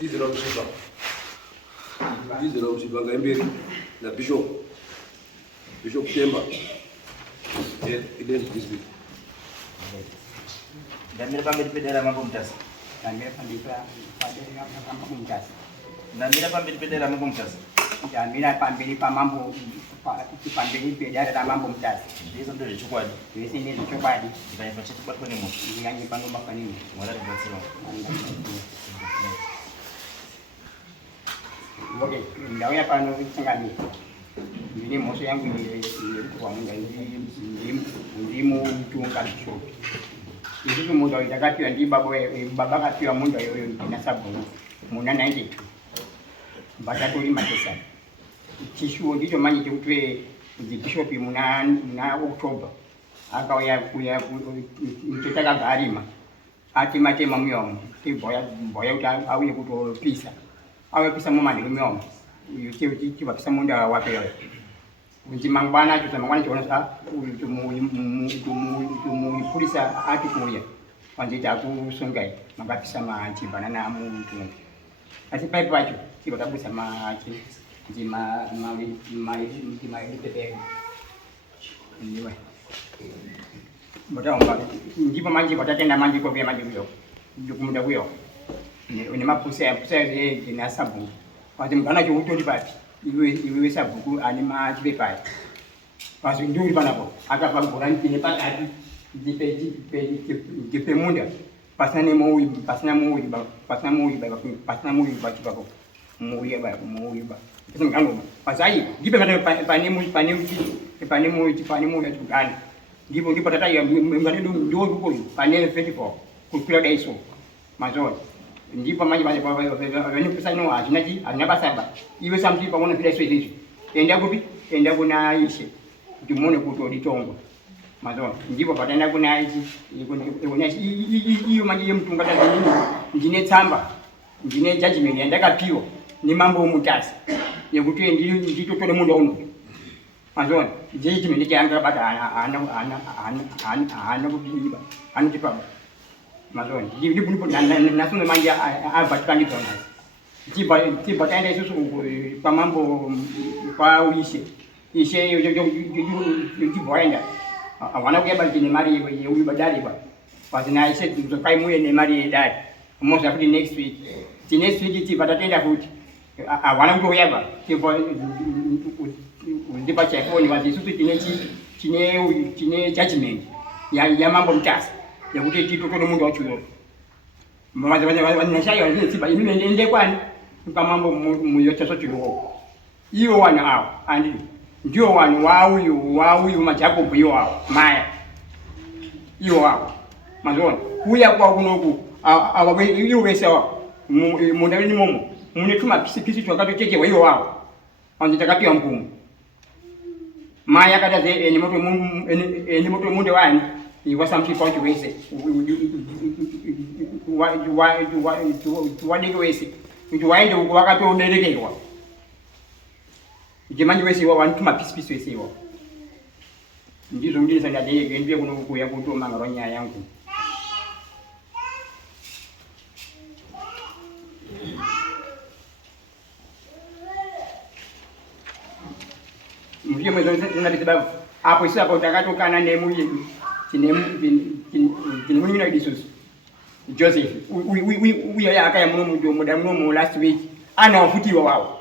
Dizela Mshiba Ngaimberi na Bishop Temba. Damira pamit pedera mampu mtas. Damira pamit mampu mtas. Damira pamit pedera mampu mtas. Damira pamit mampu pamit pedera mampu mtas. Hizo ndio chukwaji. Hizi ni chukwaji. Ndio kwa kwa nini? Ndio pango mpaka nini? Wala ndio. Okay, ndawe hapa no changani. Ni moto yangu ni kwa munga ndimu mtunga bisho. Hizo munga yakati ndi baba kati ya munga yoyo ina sababu. Muna 92. Batatu ni matesa. Tishu ndicho manyi tutwe bishop muna October. Akawaya kuya mtetaka garima. Ati mate mamyo. Boya uta awiye kuto pisa. Awe pisa mama ni myomo yuti pisa munda wape yote unjimang bana tu sama kwani chona sa tumu polisa ati kuya wanje jaku sungai manga pisa ma chibana na mu tu asi pai pacho tiba tabu sama chi jima mai tete niwe mbona njipa manji patatenda manji kwa vya manji vyo jukumunda vyo ni mapusa ye ina sabu wati mkana cho utoli papi iwe sabu ani ma tibe pai wasi nduri panako aka pa gorani tine patati dipe munda pasane mo chipako mo ba kisa mkango pasai dipe mata pani mo ya tukani ndipo tata ya ngani ndo ko pani 24 kukula daiso mazoni ndipo maji wenu pesa no ajinaji anabasaba iwe samti pamoja pila sio hizo enda kuna ishe tumone kuto litongo mazoni ndipo patenda kuna hizi hiyo maji mtunga tata nini njine tsamba njine judgment ndaka pio ni mambo mutasi yekuti ndito tole mundo uno mazoni judgment yanga bata ana kubiba ana tipaba mazoni ndi bunu nasome manje avatikani tona tiba taenda isusu kwa mambo kwa uishe ishe yo tiboenda awana kuyaba kine mari yo badali ba pasina ishe tukai muye ne mari dai most of the next week tiba tatenda futi awana kuyaba tiba ndipa chefoni wazisusu tine judgment ya mambo mtasa yakuti tito todo mundu wachuyo wanashayo wanasiba mimi ndiende kwani kwa mambo muyochaso chuo hiyo wana hao andi ndio wana wao majapo hiyo wao maya hiyo wao mazoni kuya kwa kunoku awabe hiyo wesa munda ni momo munetuma pisi twakato cheke wa hiyo wao wanataka pia mpumu maya kada ze eni moto munde wani iwasa msipa chuwese wadeke wese waende wakati unerekewa jimanyi wese wa wantuma pisi wese wa ndizo ndini sanga dege ndiye kuno kuya kutoma ngaronya yangu mjie mwezo nabitibabu hapo isa kwa utakato kana nemu yenu kine na disus Joseph we ya aka ya muda last week ana wafutiwa wao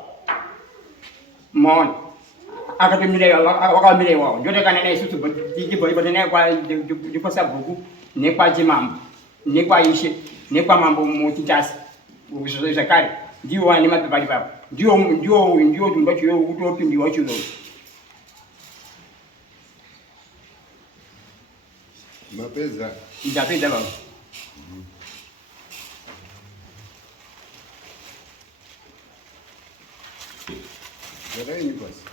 mon akatumile wakamile wao jote kana na isusu tiki boy botene kwa diposa buku ne kwa jimam ne kwa ishe ne kwa mambo mutijasi ubizo zakari ndio wani mapepali baba ndio tumbacho yo utopi ndio wacho lo mapeza ndapenda baba Jaraini basi.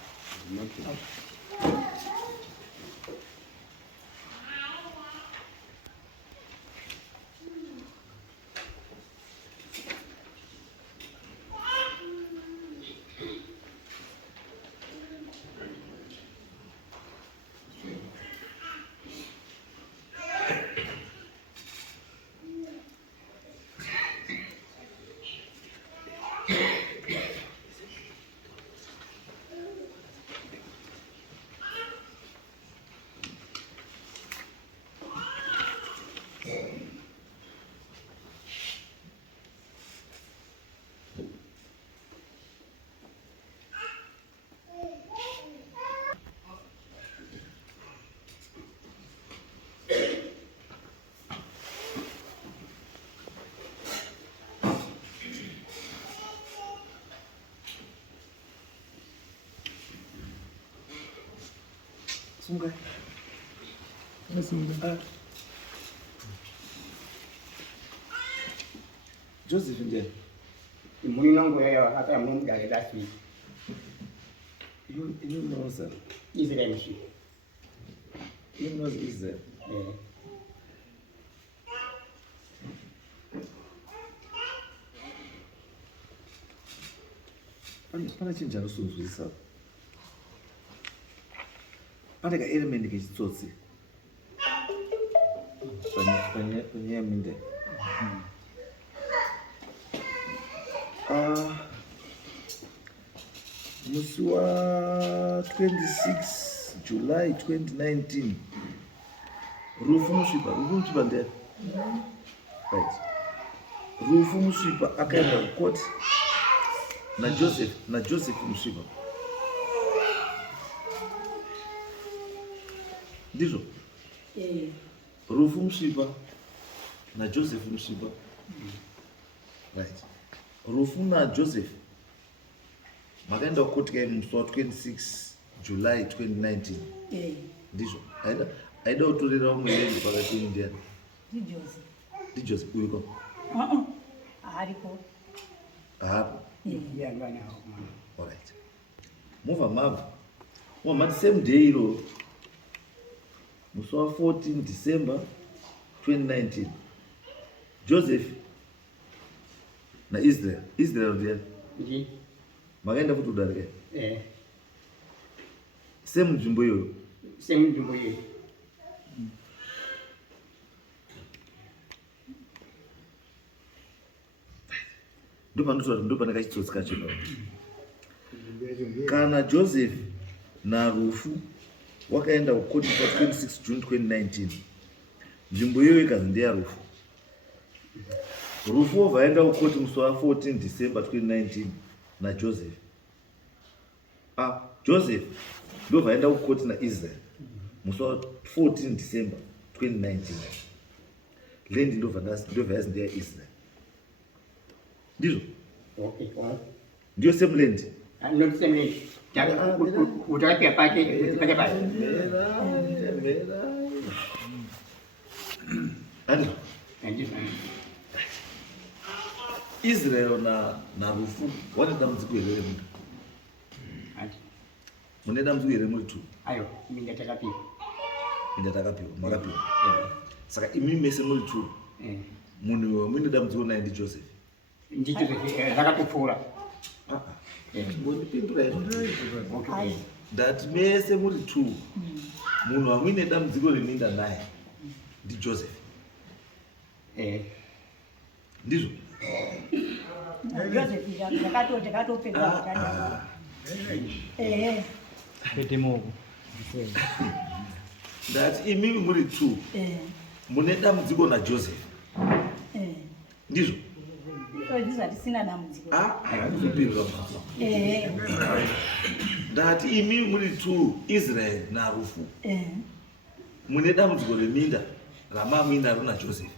Sungai. Joseph ndiye. Muni nangu ya hata Mungu gari dasi. You know sir. Israel shi. You know Israel. Pana chinja nosuzwisa. Pane ka element ke chitsotsi. Panye minde. Musi wa 26 July 2019 Rufu Muswipa ndere. Right. Rufu Muswipa akaenda court na Joseph Muswipa. Ndizvo? Rufu Muswipa na Joseph Muswipa. Right. Rufu na Joseph makaenda court kai musi wa 26 July 2019. Ndizvo? Aida utorera umwe pakati India. Joseph uyiko? Hariko. Yeah, ngani hapo. All right. Move mama. Mama same day ro. Musi wa 14 December 2019. Joseph na Israel ndiye. Ndi. Makaenda futhi udarike. Same nzvimbo iyoyo. Same nzvimbo iyoyo. Ndo pane kachitsotsi kacho. Kana Joseph na Rufu wakaenda kukoti pa 26 June 2019. Nzvimbo iyoyo ikazi ndiya Rufu. Rufu wavaenda kukoti musi wa 14 December 2019 na Joseph. Joseph ndo vaenda kukoti na Israel musi wa 14 December 2019. Lendi ndo vayazi ndiya Israel. Ndizvo? Okay, ndio same land. Not same land. Utawapia pake pake. Israel na Rufu wale damdziko here mundu. Mune damdziko here muri tu. Ayo, minda takapiwa. Makapiwa. Saka imi mese muri tu. Munhu mune damdziko naye ndi Joseph. Ndicho zakatopfuura. Ndipindura here. That mese muri tu. Munhu amwine damdziko reminda naye ndi Joseph. Ndizvo? Joseph yakatopedwa. Pete mogo. That imi muri tu. Mune damdziko na Joseph. Ndizvo? Sina damdziko. Ndipindura basa. That imi muri tu Israel na Rufu. Mune damdziko reminda ramamwina rona Joseph.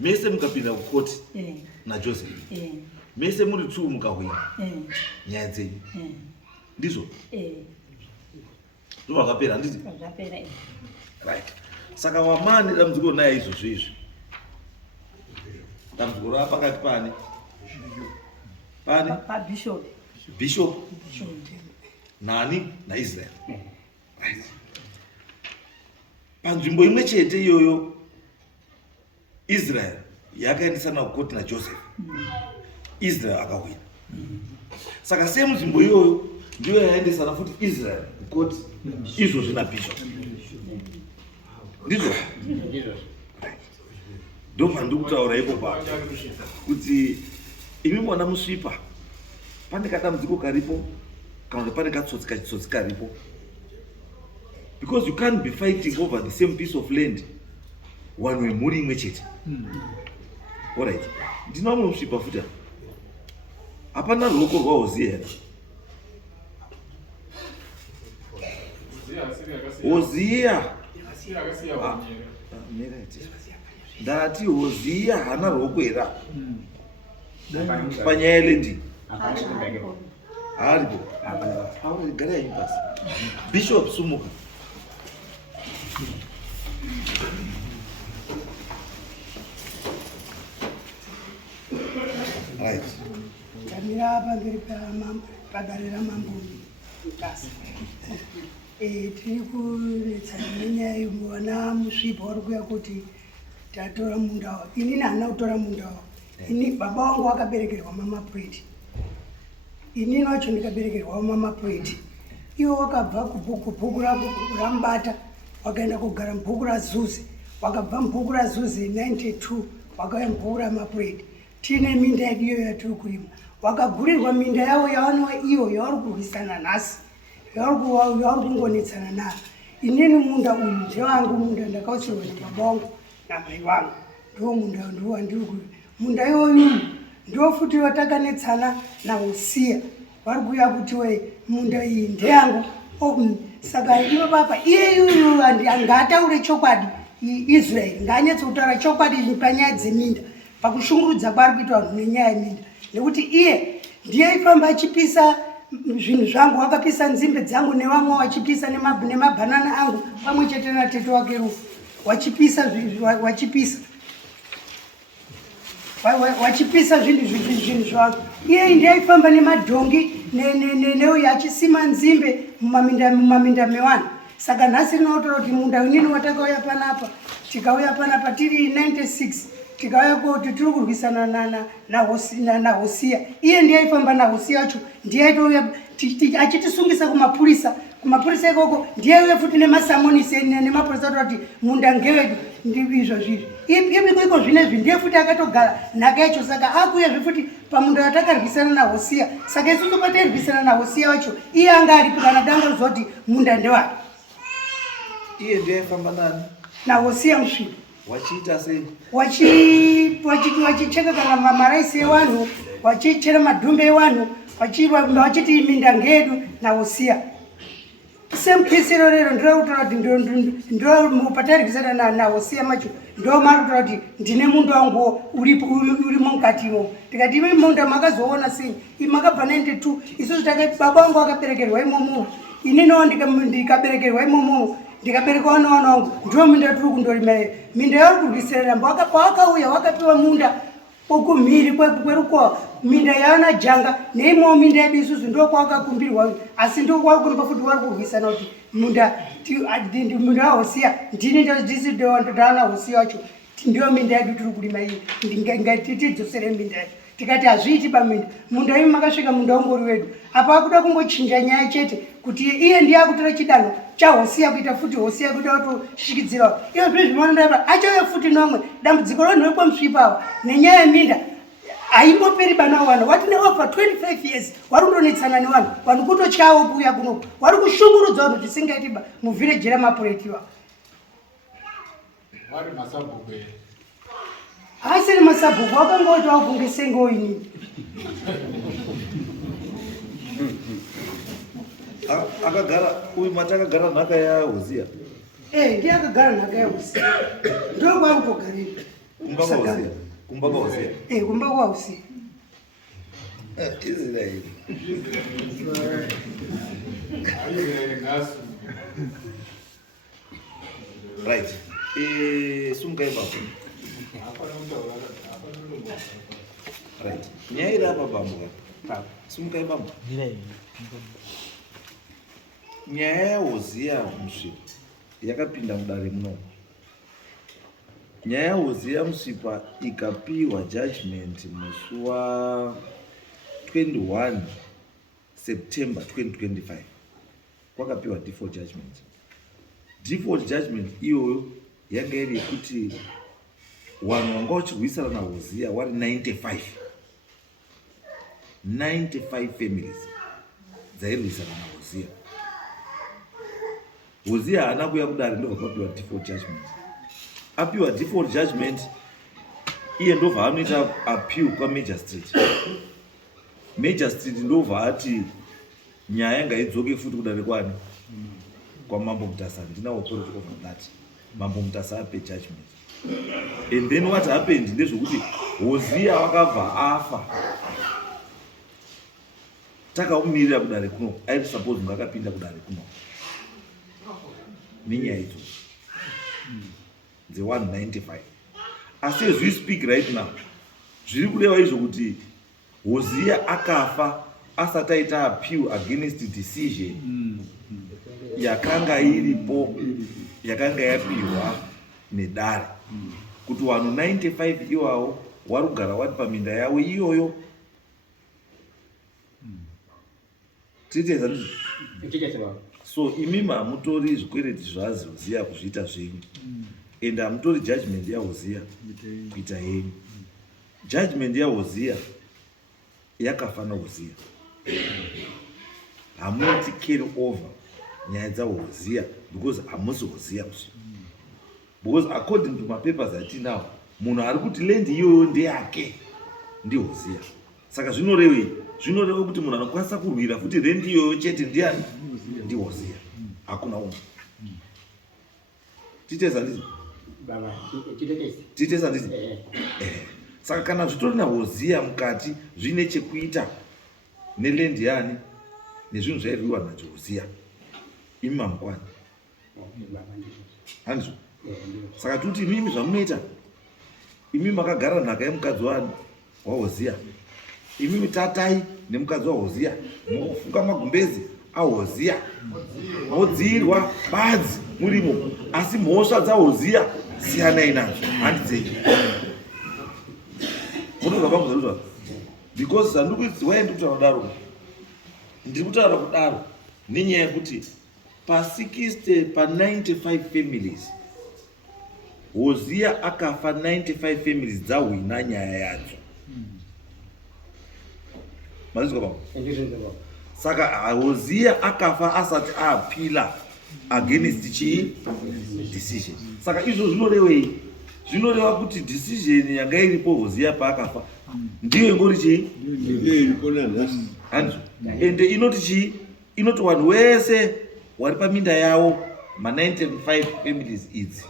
Mese mukapinda kukoti na Joseph. Mese muri tu mukahwina nyaya dzenyu. Ndizvo? Ndo wakapera ndizvo? Zvapera. Right. Saka wamane damdziko naye izvozvo izvi. Damdziko rava pakati pane? Bishop. Nani na Israel. Right. Panzvimbo imwe chete iyoyo Israel yakaendesana kukoti na Joseph. Israel akawina. Saka same nzvimbo iyoyo ndiyo yaendesana futi Israel kukoti izvozvi na Bishop. Ndizvo? Ndo pandiri kutaura ipo kuti imi mwana musvipa, pane kadambudziko karipo kana pane katsotsi karipo, because you can't be fighting over the same piece of land one wemhuri imwe chete. Alright, ndina mumwe musvipa futa, hapana ruoko rwaHozia here. Hozia ndati Hozia hana ruoko here panyaya yelendi haripo. Garai pasi. Bishop sumuka. Right. Kamira pamberi pagarira mambo mukasi. Tiri kunetsana nenyaya yemwana musvipa uri kuuya kuti tatora munda wawo. Inini handina kutora munda wawo. Ini baba wangu wakaberekerwa Mama Pret. Inini wacho ndikaberekerwa Mama Pret. Iwo wakabva kubhuku ramubata wakaenda kugara mubhuku raZuze. Wakabva mubhuku raZuze 92 wakauya mubhuku raMapret. Tine minda yedu iyo yatiri kurima. Wakagurirwa minda yavo yavanova iyo yavari kurwisana nhasi, yavari kungonetsana nayo. Inini munda uyu ndewangu, munda ndakautsirwa nababa wangu namai wangu, ndiwo munda ndiwo wandiri kurima. Munda iwoyu ndiwo futi watakanetsana naHozia, vari kuuya kuti we munda iyi ndeyangu. Saka ivo papa iyeyuyu ngataure chokwadi, Israel ngaanyatsotaura chokwadi panyaya dzeminda, pakushungurudza kwaari kuita vanhu nenyaya yeminda, nekuti iye ndiye aifamba achipisa zvinhu zvangu, wakapisa nzimbe dzangu nevamwe wachipisa nemabhanana angu pamwe chete natete wake Rufu, wachipisa zvinhu zvangu. Iye ndiye aifamba nemadhongi neuyo achisima nzimbe mumaminda mevanhu. Saka nhasi rinotora kuti munda inini watakauya panapa, tikauya panapa tiri 96, tikauya kuti tiri kurwisana naHozia. Iye ndiye aifamba naHozia wacho, ndiye aitouya achitisungisa kumapurisa ikoko, ndiye uya futi nemasamonisi nemapurisa atoa kuti munda ngewedu izvo zvizvi. Iko zvinezvi ndiye futi akatogara nhaka yacho. Saka akuyazve futi pamunda watakarwisana naHozia. Saka isusu patairwisana naHozia wacho, iye anga aripo kana danga riziva kuti munda ndewake. Iye ndiye aifamba nani? naHozia musvipa. Wachiita sei? Wachicheka kana maraisi evanhu, wachichera madhumbe evanhu, wachiti minda ngeyedu naHozia. Sempisiro rero ndirakutora kuti ndo patairwisana naHozia macho, ndo mari kutora kuti ndine munda wangu urimo mukatimo. Tikati imi munda makazoona sei? Makabva 92, isusu takati baba wangu akaberekerwa imomo, ininiwo ndikaberekerwa imomo, ndikaberekwa vana vangu, ndiwo minda tiri kundorima. Minda yauri kurwisana pawakauya wakapiwa munda wokumhiri kwerukova, minda yaana janga neimwewo minda yedu isusu ndo kwawakakumbirwa, asi ndo kwakurimba futi vari kurwisana kuti munda waHozia ndini ndaana Hozia wacho, ndiyo minda yedu tiri kurima iyi, ngatidzosere minda yedu. Tikati hazviiti paminda, munda imi makasvika munda ungori wedu. Apa akuda kungochinja nyaya chete kuti iye ndiye akutora chidanho chaHozia kuita futi Hozia kuita kutoshikidzirawo. Iyo zvinhu zvinoonda achauya futi nomwe dambudziko ronhekwa musvipawa nenyaya yeminda haimboperi bana vanhu. Watine over 25 years vari kundonetsana nevanhu, vanhu kutotyawo kuuya kunoku, vari kushungurudza vanhu zvisingaitiba muvhireji raMapret iwa. Vari masabhuku here. Haasiri masabhuku, wakangoti wakunge sengo inini. Akagara uyu matakagara nhaka yaHozia. Ndiye akagara nhaka yaHozia. Ndo kwari kugarira. Kumba kwaHozia. Kumba kwaHozia. Israel. Right. Sumukai baba. Right. Nyaya iri apa bambo? Sumukai baba. Nyaya yaHozia musvipa yakapinda mudare muno. Nyaya yaHozia musvipa ikapiwa judgment musi wa 21 September 2025. Kwakapiwa default judgment. Default judgment iyoyo yanga iri yekuti vanhu vanga vachirwisana naHozia vari 95 95 families dzairwisana naHozia. Hozia haana kuya kudare ndobva papiwa default judgment. Apiwa default judgment, iye ndobva anoita appeal kwaMajistrate. Majistrate ndobva ati nyaya ngaidzoke futi kudare kwani kwaMambo Mutasa. Ndina authority over that. Mambo Mutasa ape judgment. And then what happened ndezvokuti Hozia wakabva afa. Takaumirira kudare kuno, I suppose ngakapinda kudare kuno nenyaya idzo dze195. Asi as we speak right now, zviri kureva izvo kuti Hozia akafa asati aita appeal against decision yakanga iripo, yakanga yapiwa nedare, kuti vanhu 95 iwavo vari kugara wati paminda yavo iyoyo. Titeza ndizvo. So imimi hamutori zvikwereti zvazi Hozia kuzviita zvenyu, and hamutori judgment yaHozia kuita yenyu. Judgment yaHozia yakafa naHozia. Hamuti carry over nyaya dzaHozia because hamusi Hozia musi. Because according to mapapers atinawo, munhu ari kuti land iyoyo ndeyake ndiHozia. Saka zvinorevei? Zvinoreva kuti munhu anokwanisa kurwira futi land iyoyo chete ndiani? NdiHozia. Hakuna umwe. Titeza ndizi? Titeza ndizi? Saka kana zvitori naHozia mukati zvine chekuita neland yani nezvinhu zvairwiwa naJozia, imi mamukwani handizvo. Saka tuti imimi zvamunoita, imimi makagara nhaka yemukadzi waHozia, imimi tatai nemukadzi waHozia, mukufuka magumbezi aHozia, modzirwa badzi murimo, asi mhosva dzaHozia siyanai nadzo, handi dzenyu. Munobva pamuzaruzva because zandikudziwa ndikutaura kudaro, ndiri kutaura kudaro nenyaya yekuti pa60 pa95 families Hozia akafa, 95 families dzahwina nyaya yadzo. Mazvizwa baba? Saka Hozia akafa asati aapila against chii decision. Saka izvo zvinorevei? Zvinoreva kuti decision yanga iripo Hozia paakafa ndiyo ingori chii? Handizvo? Ende inoti chii? Inoti vanhu vese vari paminda yavo, ma95 families idzi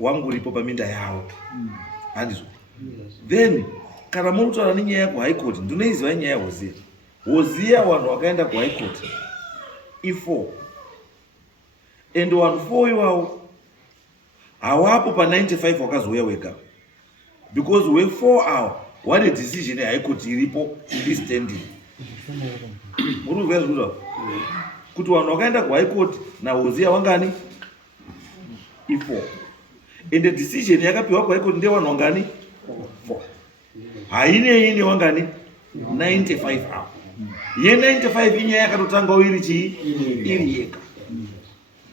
wanguripo paminda yavo. Handizvo? Then kana muri kutaura nenyaya yakuHigh Court, ndinoiziva nyaya yaHozia. Hozia vanhu vakaenda kuHigh Court i4, and vanhu 4 ivavo hawapo pa95 wakazouya wega, because we4 ava wane decision yeHigh Court iripo iri standing. Muri kuzwa zvikuta kuti vanhu vakaenda kuHigh Court naHozia wangani? i4, and the decision yakapiwa kuHigh Court ndevanhu wangani? 4. Hainei newangani? 95 ava. Ye95 inyaya yakatotangawo iri chii? Iri yega.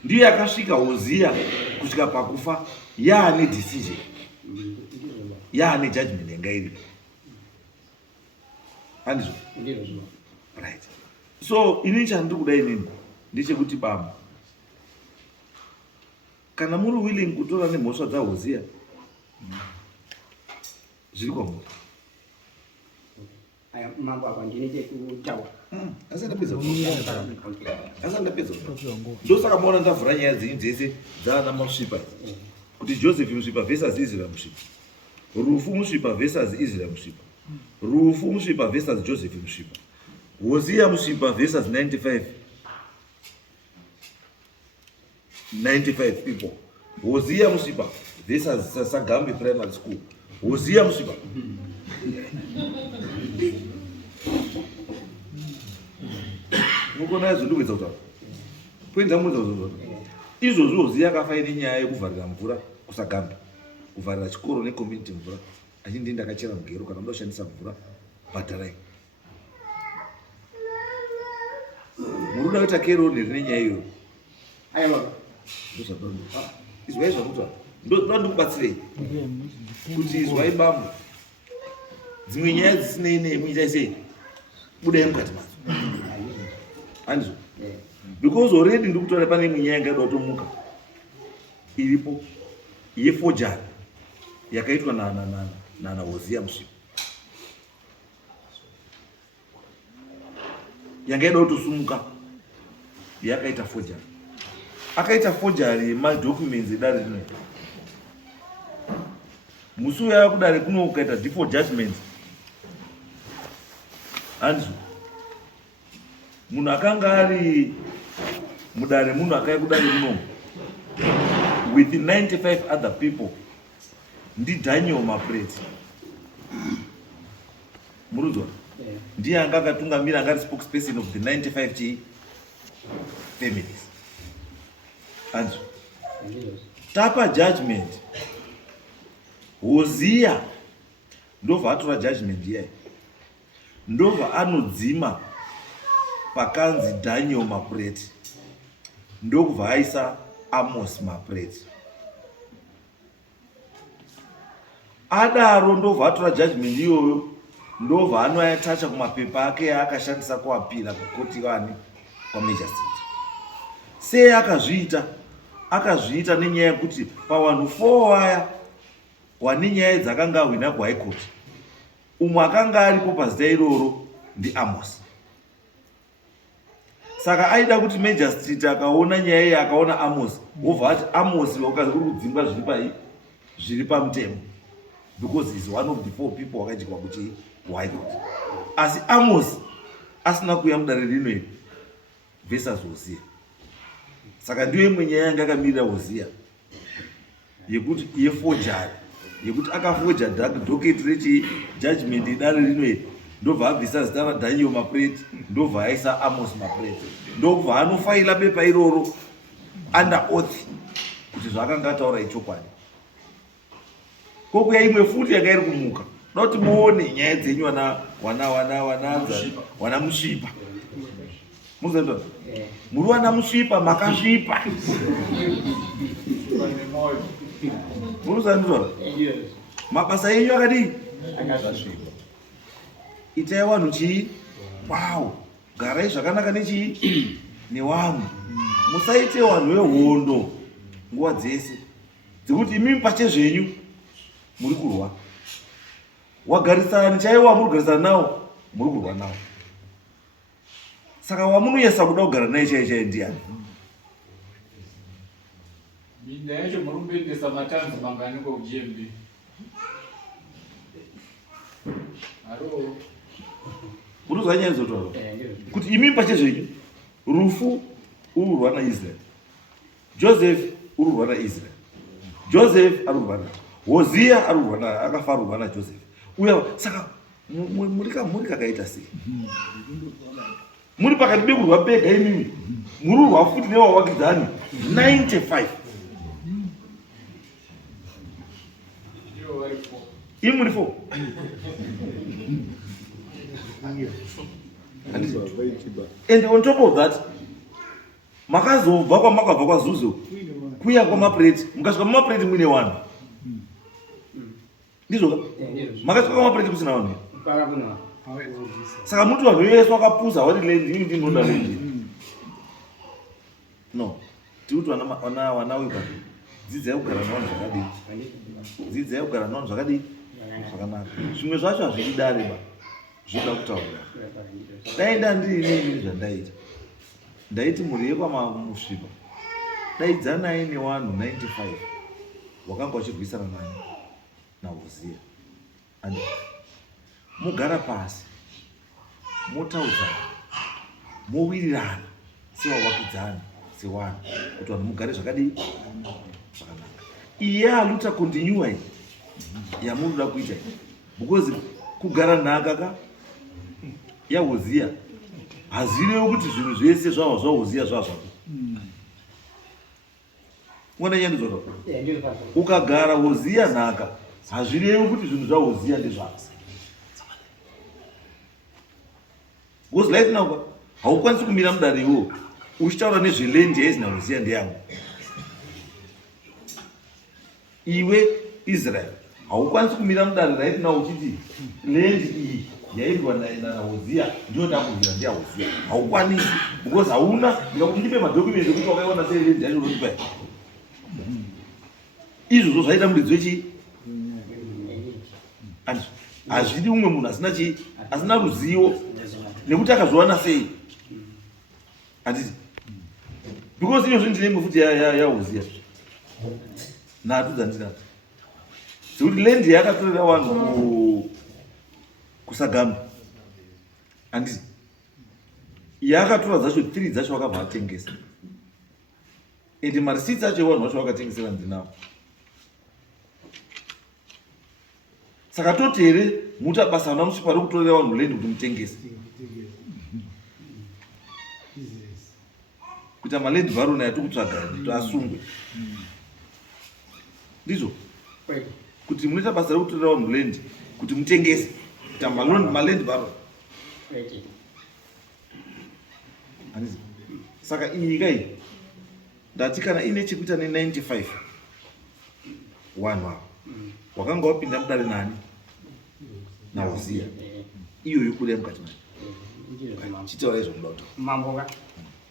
Ndiyo yakasvika Hozia kusvika pakufa yaane decision, yaane judgment yanga iripo. Handizvo? Right. So ini chandiri kuda inini ndechekuti baba, kana muri willing kutora nemhosva dzaHozia, zviri kwamuri. Mambo apa ndine chekutaura. Asandapedza. Ndosaka maona ndavhura nyaya dzenyu dzese dzaana Musvipa, kuti Joseph Musvipa versus Israel Musvipa, Rufu Musvipa versus Israel Musvipa, Rufu Musvipa versus Joseph Musvipa, Hozia Musvipa versus 95 people, Hozia Musvipa versus Sagambi Primary School, Hozia Musvipa. Mukona izvo ndikuedza kutaura pointi dzamudza izvozvo. Izvozvi Hozia akafa ine nyaya yekuvharira mvura kuSagambi, kuvharira chikoro necommunity mvura, achindi ndakachera mugero kana muda kushandisa mvura bhadharai. Muri kuda kuita keroni rine nyaya iyoyo. Izwai zvakutaura, ndoda ndikubatsirei kuti izwai bambo dzimwe nyaya dzisinei nei muita sei, budai mukati madzo. Handizvo? Because already ndikutora pane imwe nyaya ingada kutomuka iripo yefojari yakaitwa na Hosea Musvipa, yanga ida kutosumuka yakaita fojari. Akaita fojari yemadocuments edare rino. Musi uya kudare kuno ukaita default judgment. Handizvo? Munhu akanga ari mudare munhu akauya kudare rino with 95 other people ndiDaniel Mapreti. Muruzwa? Ndiye anga akatungamira, anga ari spokesperson of the 95 families. Handizvo? Tapa judgment. Hosea ndobva atora judgment iyayi, ndobva anodzima pakanzi Daniel Mapreti, ndokubva aisa Amos Mapreti. Adaro ndobva atora judgment iyoyo, ndobva anoyatacha kumapepa ake akashandisa kuapira kukoti wani kwaMajesty. Sei akazviita nenyaya yekuti pavanhu 4 waya wane nyaya dzakanga hwina kuHigh Court, umwe akanga aripo pazita iroro ndiAmos. Saka aida kuti Majesty akaona nyaya iyi akaona Amos, wobva ati Amos wakazi kuri kudzimba zviri pamutemo, because he's one of the 4 people wakajikwa kuti kuHigh Court. Asi Amos asina kuuya mudare rino iri versus Hosea. Saka ndiyo imwe nyaya yanga akamirira Hosea yekuti yefojari, yekuti akafoja docket rechi judgment idare rino iri, ndobva abvisa zita raDaniel Mapreti, ndobva aisa Amos Mapreti, ndobva anofaila bepa iroro under oath kuti zvakanga ataura ichokwadi. Kokuya imwe futi yanga iri kumuka, doti muone nyaya dzenyu wana Musvipa. Muzenda? Muri wana Musvipa makasvipa. Muzenda? Mabasa enyu akadii? Akasvipa. Itai vanhu chii? Wow. Garai zvakanaka nechii? Nevanhu. Musaite vanhu vehondo nguva dzese dzekuti imimi pachezvenyu muri kurwa. Wagarisana chaiwa muri kugarisana nawo, muri kurwa nawo. Saka wamunoyesa kuda kugara naye chaiye ndiani? Minda yacho murumbendesa matanzi mangani kwa ujembe. Aro. Uruzwa nyaya zotaura kuti imimi pachezvenyu rufu ururwa naIsrael, Joseph ururwa naIsrael, Joseph arurwa na Hosea arurwa na akafa arurwa naJoseph. Uya saka muri kakaita sei? Muri pakati pekurwa pega imimi, mururwa futi newawakidzani 95. Imi muri 4. And on top of that, makazobva kwamakabva kwaZuzo kuya kwaMapreti, mukasvika muMapreti muine vanhu. Ndizvo? Makasvika kwaMapreti kusina vanhu. Saka muti vanhu vese vakapuza wati lendi ini ndinoda lendi. No. Tikuti wana wika. Dzidzai kugara navanhu zvakadii. Dzidzai kugara navanhu zvakadii. Zvakanaka. Zvimwe zvacho hazvidi dare ba. Zvoda kutaura. Daida ndiri zvandaita. Ndaiti muri yekwaMusvipa. Daidzanai nevanhu 95 wakanga wachirwisana nani naHosea. And mugara pasi, motaudzana, mowirirana sewawakidzana sewanhu kuti vanhu mugare zvakadii zvakanaka. Iye aluta continue yamunoda kuita, because kugara nhaka yaHosea hazirewo kuti zvinhu zvese zvava zvaHosea zvazvo. Mwana nyandizvo. Ukagara Hosea nhaka hazvirewo kuti zvinhu zvaHosea ndezvako. Because right now haukwanisi kumira mudare iwo uchitaura nezvelendi yaizina Hosea ndeyangu. Iwe Israel haukwanisi kumira mudare raiti nawo uchiti lendi iyi yairwa naUzia ndio ndakuvira ndiaUzia. Haukwanisi because hauna ngekuti ndipe madocument ekuti wakaiona sei lendi yacho unotipa. Izvozvo zvaita muridzi wechi hazvidi umwe munhu asina ruzivo nekuti akazviwana sei handiti because iyo zvini ndinenge futi yaUzia nhatu dzandinadzo dzekuti lendi yakatorera vanhu kuSagamba handiti yakatora dzacho 3 dzacho vakabva atengesa ende marisiti acho evanhu vacho vakatengesera ndinavo. Saka toti here muta basa hana musvipa rekutorera vanhu lendi kuti mutengese kuita malendi varona yatikutsvaga kuti asungwe ndizvo kuti munoita basa rekutorera vanhu lendi kuti mutengese kuita malendi varona. Saka inyika iyi ndati kana ine chekuita ne95 wanhu avo wakanga wapinda mudare nani naUzia iyoyo kuri mukati mani chitaura izvo mudoto mamboka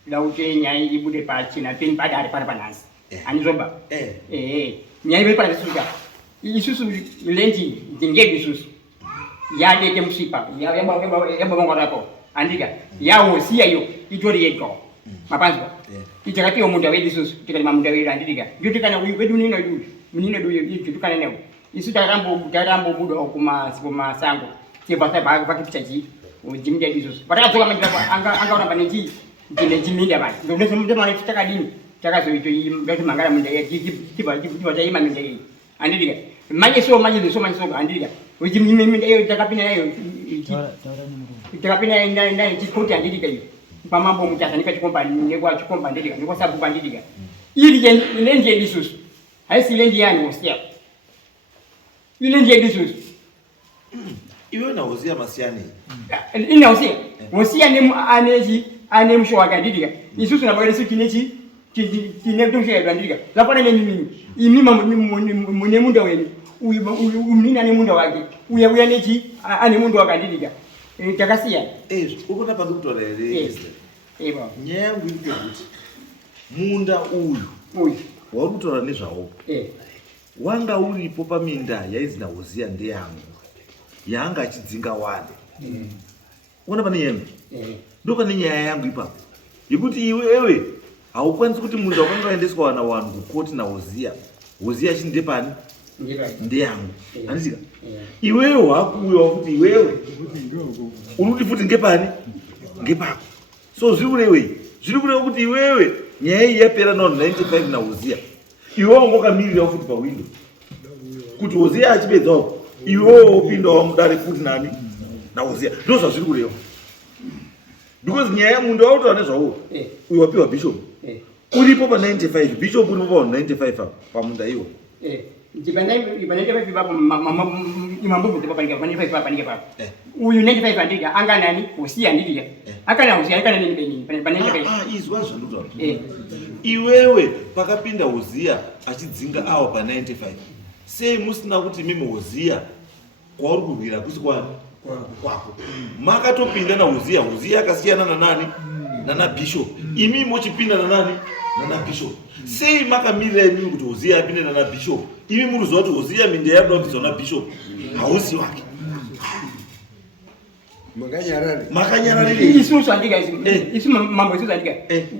lauke nyaya ibude pachina peni padare pari panhasi anizoba nyaya ibude panhasi isusu lendi ndingedu isusu yadete musvipa yabavangwarapo andika yaUzia iyo itori yega mapanzwa itakapiwa munda wedu isusu tikati mamunda wedu andidika ndio tikana wedu nino idu munino idu tikana newo isu tarambo budo kumasango tibasa pakipicha ji ujimdia isusu patakadzoka mandira angaona panechi jiminda basi ndio mwana takadini takazoito ngati mangala munda yedu tiba taima munda yedu andidika manje so andidika ujimimida yedu takapina nayo tikapina ndani chikoti andidika hiyo pamambo mutasa nikachikomba nekwachikomba ndidika nikosabuka ndidika ili lendi yedu isusu haisi lendi yani usiya ilendi yedu isusu iwe naUzia masiyani inaUzia usiya ane msho wake ndidika isusu nabwere su kinechi kinetumsho yedu ndidika lapana nini imima mune munda wenu umnina ne munda wake uya nechi ane munda wake ndidika takasiya ukona pandi kutora here nyaya yangu iri kuti munda uyu wauri kutaura nezvawo wanga uripo paminda yaizi naUzia ndeyangu yaanga achidzinga wani ona pane nyaya ndo pane nyaya yangu ipapo yekuti iwewe haukwanisi kuti munda wakanga waendeswa wana vanhu kukoti naUzia achiti ndepani ndeyangu andisika iwewe wakuuya wakuti iwewe unuti futi ngepani ngepako so zviri kureva kuti iwewe nyaya iyi yapera navanhu 95 naUzia iwe wangokamirira futi pawindo kuti Uzia achipedzawo iwewe wopindawo mudare futi nani naUzia ndo zvazviri kureva because nyaya yamunda wautaura nezvawo uyu wapiwa bishop uripo pa95 bishop uripo pavanhu 95 pamunda iwo uyu 95 andika anga nani Uzia ndidika akana Uzia akana nini benini izwa zvanutaura iwewe pakapinda Uzia achidzinga awa pa95 sei musina kuti mimi Uzia kwauri kurwira kusi kwako makatopinda naUzia akasiyana nanani nanabishop imi mochipinda nanani nanabishop sei makamirira imimi kuti Uzia apinde nanabishop imi muruziva kuti Uzia minda yabuda kubviswa nabishop hausi wake makanyararire isusu andika isu mambo isusu andika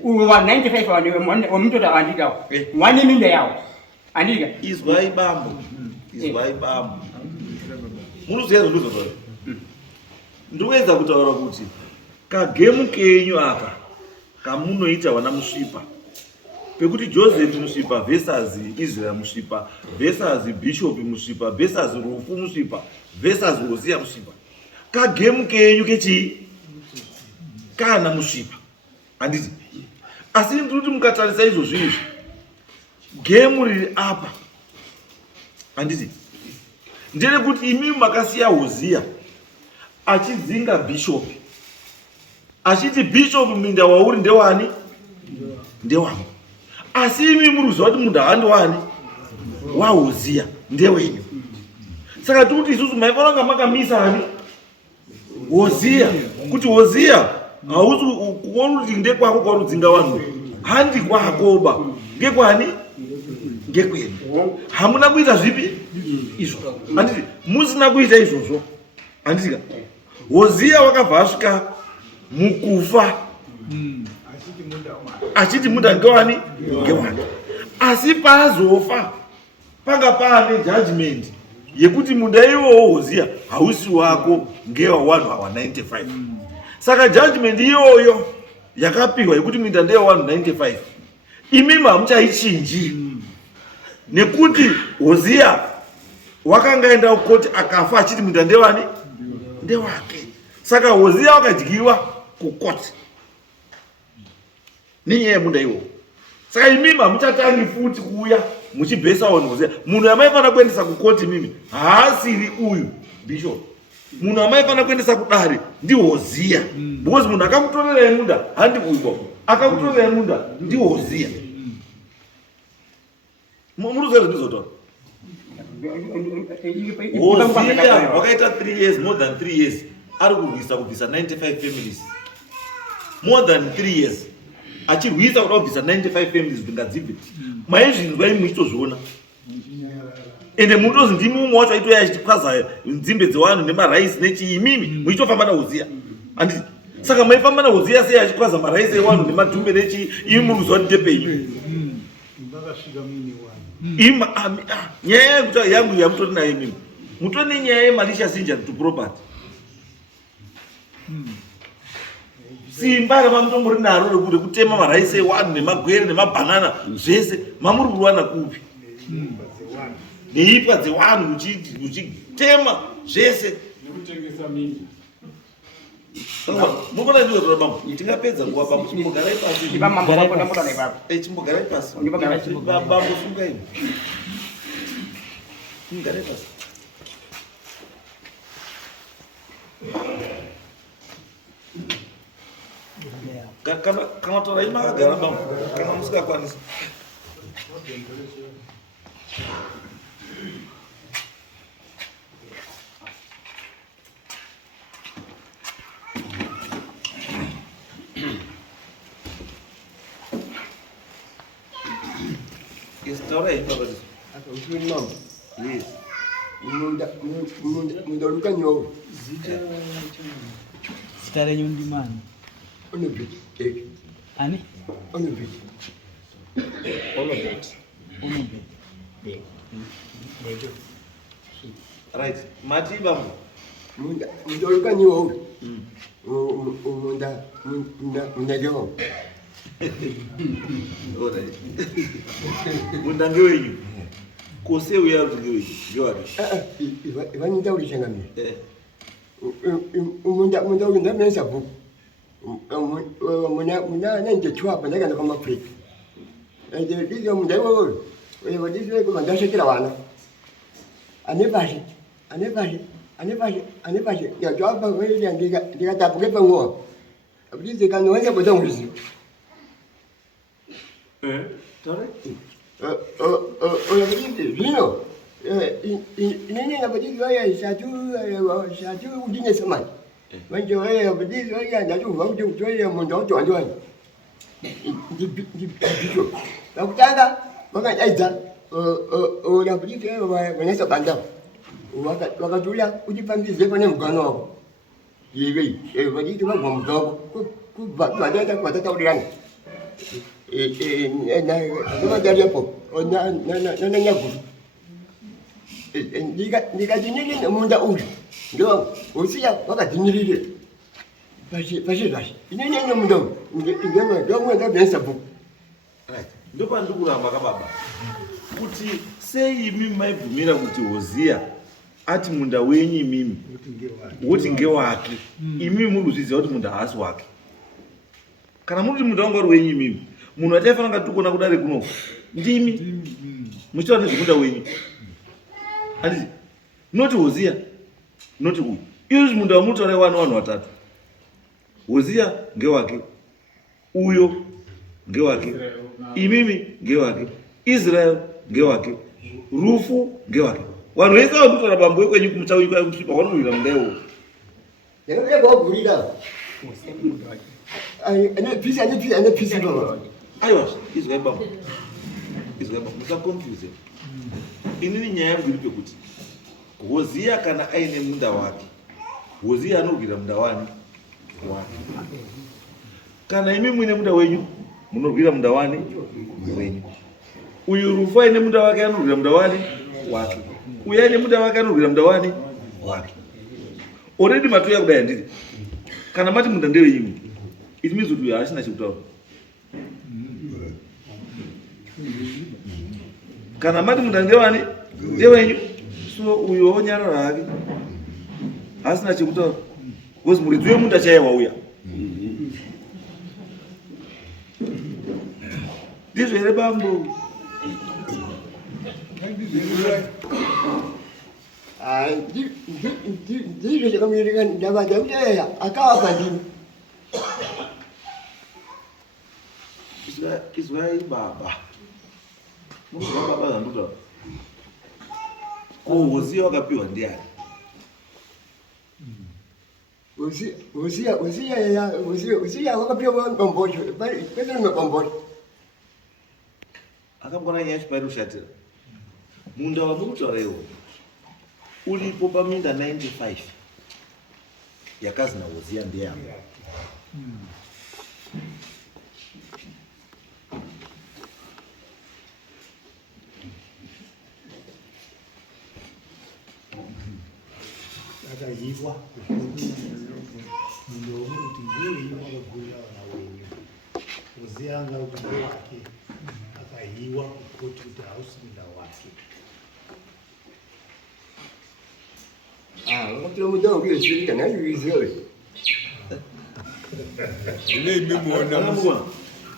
wa 95 wamutota andika wani minda yawo andika izwai bambo munoziva zvondozvazvayo ndowedza kutaura kuti kagemu kenyu aka kamunoita vana musvipa pekuti Joseph musvipa versus Israel musvipa versus Bishop musvipa versus Rufu musvipa versus Uzia musvipa kagemu kenyu kechi kana musvipa handiti asi ndiri kuti mukatarisa izvozvo izvi gemu riri apa handiti nderekuti imi makasiya Uzia achidzinga Bishop achiti Bishop minda wauri ndewani ndewangu asi imi muruziva kuti munda handowani waUzia ndewenyu Saka tuti isusu maifananga makamisa ani Hosea kuti Hosea hauzi kuona kuti ndekwako kwarudzinga vanhu handi kwakoba ngekwani ngekwenu hamuna kuita zvipi izvo handiti musina kuita izvozvo handitika Hosea wakabva asvika mukufa achiti munda ngewani ngewani asi paazofa panga paane judgment yekuti munda iwowo Hosea hausi wako ngewa vanhu awa 95 saka judgment iyoyo yakapiwa yekuti munda ndewa vanhu 95 imimi hamuchaichinji nekuti Hosea wakanga enda kukoti akafa achiti munda ndewani ndewake saka Hosea wakadyiwa kukoti nenyaya yemunda iwowo saka imimi hamuchatangi futi kuuya muchibhesa on Hosea munhu amaifana kuendesa kukoti mimi haasiri uyu bishop munhu amaifana kuendesa kudare ndi Hosea because munhu akakutorera munda handi uyu akakutorera munda ndi Hosea muruze zvizotora Hosea wakaita 3 years more than 3 years ari kurwisa kubvisa 95 families more than 3 years achirwisa kuda kubvisa 95 families kuti ngadzibve maizvinzwa imi muchitozviona ende mutozi ndimi umwe wacho aitoya achitipwaza nzimbe dzevanhu nemaraisi nechiimimi muchitofamba naHosea handiti saka maifamba naHosea sei achitipwaza maraisi evanhu nemadhumbe nechi imi muruzwa ndepenyu nyaya yekuti yangu yamutori nayo imimi mutori nenyaya yemalicious injury to property simba ramamutomuri naro rekutema maraisi evanhu nemagwere nemabhanana zvese mamuri kurwana kupi neipwa dzevanhu muchitema zvese nekutengesa mingi mukona ndizvo bambo tingapedza nguva bambo chimbogarai pasi chimbogarai pasi bambo sungai garai pasi kana torai makagara bambo kana musingakwanisa Taura aí, Papa. Yes. Munda lukanyo. Zita lenyu ndi mani? Onobit. Ani? Onobit. Right. Mati bambo. Munda lukanyo. Munda jo. Alright. Munda ngewenyu. Kose uya ngewenyu. Ngewani. Ivani ndauri changami. Munda ulinda mensa bu. Munda nje chwa pandaka na kama Afrika. Ndio munda wewe. Wewe ndivyo kwa ndashe kila wana. Anibashi. Ya jwaba wewe ndiga tabuke pango. Abdize kana weza kutongizi. Taura? Vino. Nini abdize wewe shatu udinye samani. Wanje wewe abdize wewe ndaju wanje utoye mondo ndo. Ndicho. Nakutanga baka aiza. Abdize wewe wanesa banda. Wakatulia ujipangize kwenye mkono wako. Yeye, wajiti wangu mdogo. Baadaye kwa tata ulirani. Kama jari hapo. Na nyagu. Nikajinili na munda uli. Ndio, usia wakajinili. Basi. Nini ndio munda uli. Ndio mwenda bensa bu. Right. Ndio pandikuramba kababa. Kuti sei imi maibvumira kuti Hosea ati munda wenyu imimi woti ngewake imimi murikuzviziva kuti munda haasi wake kana muri kuti munda wangu ari wenyu imimi munhu ataifanira tikona kudare kuno ndimi muchitaura nezvemunda wenyu handiti noti Hosea noti uyu izvi munda wamutaura vanhu vatatu Hosea ngewake uyo ngewake imimi ngewake Israel ngewake rufu ngewake Wanhu vese vandotora bambo kwenyu kumuchawi kwa kusvipa vanowira mudaiwo. Yeye bogurira. Ane pisi baba. Aiwa, izwe baba. Musa confuse. Inini nyaya yangu iri pekuti Hosea kana aine munda wake. Hosea anorwira munda wani? Wake. Kana imi muine munda wenyu, munorwira munda wani? Wenyu. Uyu Rufu aine munda wake anorwira munda wani? Wake. Uyu aine munda wake anorwira munda wani? Wake. Already matoya kudai ndiri. Kana mati munda ndewenyu, it means kuti uyu haasina chekutaura. Kana mati munda ndewani? Ndewenyu. So uyu onyarara hake. Haasina chekutaura. Because muridzi wemunda chaiye wauya. Ndizvo here bambo. Ndizvo zvakamuirika ndavadza kuti akava ndini. Izwai baba. Munozwa baba zvandotaura. Ko Hosea wakapiwa ndiani? Hosea wakapiwa makombocho. Pese makombocho. Akambona nyaya chipairi kushatira. Munda wamurikutaura iwo ulipo paminda 95 yakazi naHosea ndeyamo. Akayiwa mundu womuti ngewenyu wakagurira vana wenyu. Hosea anga kuti ndewake akayiwa kuti hausi munda wake. Wakapiwa munda wokuyesirika naiviziwe.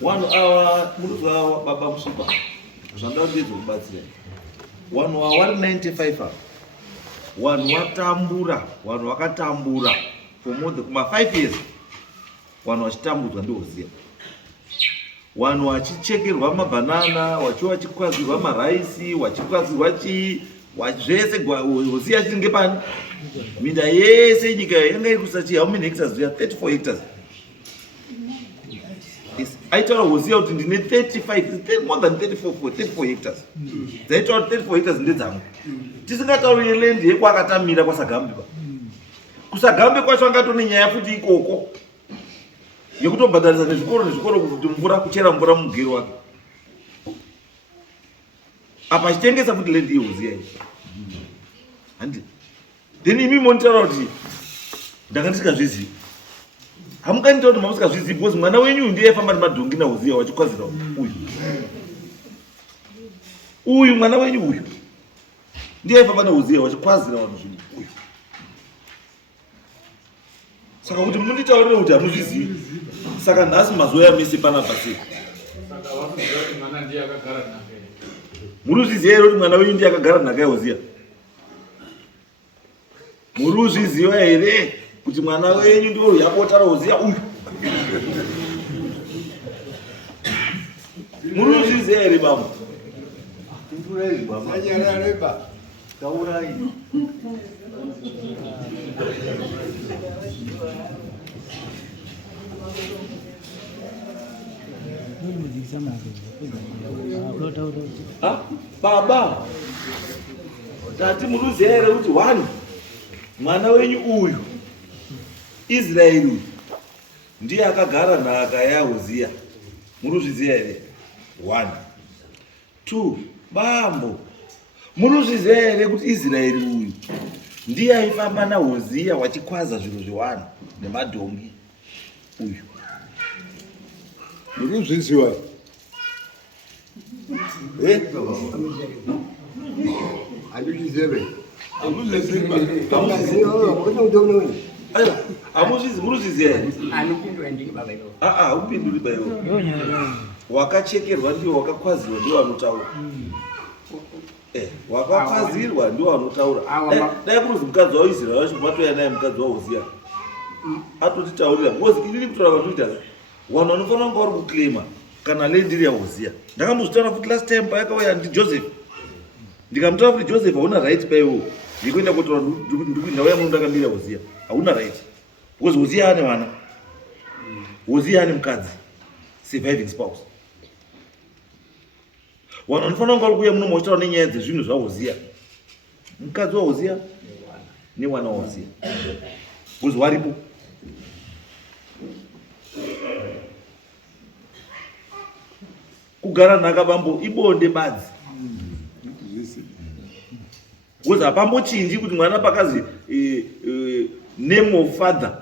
Wanu awa munozwa baba musupa zvanda ndizvo kubatsira. Wanu awa vari 95 Wanu wakatambura for more than 5 years. Wanu wachitambudzwa ndiHosea. Wanu wachichekerwa mabanana, wachikwazirwa maraisi, wachikwazirwa zvese. Hosea achiri ngepani? Minda yese nyika yanga iri kusachi how many hectares? 34 hectares. Yes. Aitaura Hosea kuti ndine 35, more than 34 hectares. Dzaitaura 34 hectares ndedzangu. Tisingatauri land yekwakatamira kwaSagambe ba. Kusagambe kwacho angatone nyaya futi ikoko yekutobhadharisa nezvikoro kuti mvura kuchera mvura mugero wake. Apa achitengesa futi land yeHosea. Handi. Then imi monitaura kuti ndakandisingazvizivi. Hamukanitaura kuti mamusingazvizivi because mwana wenyu ndiye aifamba nemadhongi naHosea wachikwazira uyu mwana wenyu uyu ndiye aifamba naHosea wachikwazira vanhu zvinhu uyu. Saka kuti munditaurire kuti hamuzvizivi. Saka nhasi mazuva yamisi panapa sei. Muruzviziva here kuti mwana wenyu ndiye akagara nhaka yaHosea? Muruzviziva here kuti mwana wenyu ndiwo yakotara Hosea uyu? Muruzviziva here baba? Taurai. Baba, tati muruziva here kuti one, mwana wenyu uyu Israeli ndiye akagara nhaka yaHosea. Muruzviziva here? 1. 2. Bambo, munozviziva here kuti Israeli uyu ndiye aifamba naHosea wachikwaza zvinhu zviwani nemadhongi uyu? Muruzviziva? Handizvizive. Muruzviziva here? Anopindura ndiri baba ivo. Upinduri baivo. Wakachekerwa ndiwo wakakwazirwa ndiwo anotaura. Wakakwazirwa ndiwo anotaura. Dai kuruzi mukadzi waIsraeri wacho matoya naye mukadzi waHosea atotitaurira because inini kutaura kwandinoita vanhu vanofanira kunge vari kuclaima kana land iri yaHosea. Ndakambozvitaura futi last time payakauya ndiJoseph. Ndikamutaura kuti Joseph hauna right paiwo ndikuenda kutora ndau yamunhu ndakamira Hosea. Hauna right. Because Hosea ane vana. Hosea ane mukadzi. Surviving spouse. Vanhu vanofanira kunge vari kuuya muno muchitaura nenyaya dzezvinhu zvaHosea. Mukadzi waHosea nemwana waHosea. Because varipo. Kugara nhaka bambo ibonde badzi. Because hapambochinji kuti mwana pakazi name of father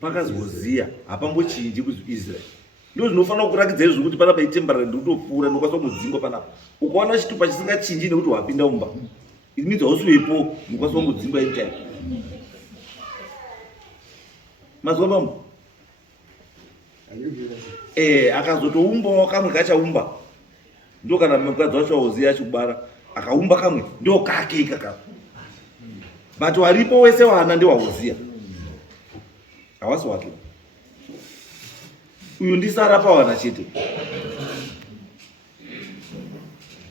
pakazi Hosea hapambochinji kuti Israel. Ndo zvinofanira kurakidza izvo kuti panapa itemporary ndikutopfuura ndokwanisa kudzingwa panapa. Ukaona chitupa chisingachinji nekuti wapinda mumba. It means hausiwepo ndokwanisa kudzingwa anytime. Mazwa bambo. Akazotoumbawo kamwe kachaumba. Ndo kana mukadzi wacho Hosea achibara akaumba kamwe ndo kake ikaka. But waripo wese wana ndi waHosea. Hawasi wake. Uyu ndisara pawana chete.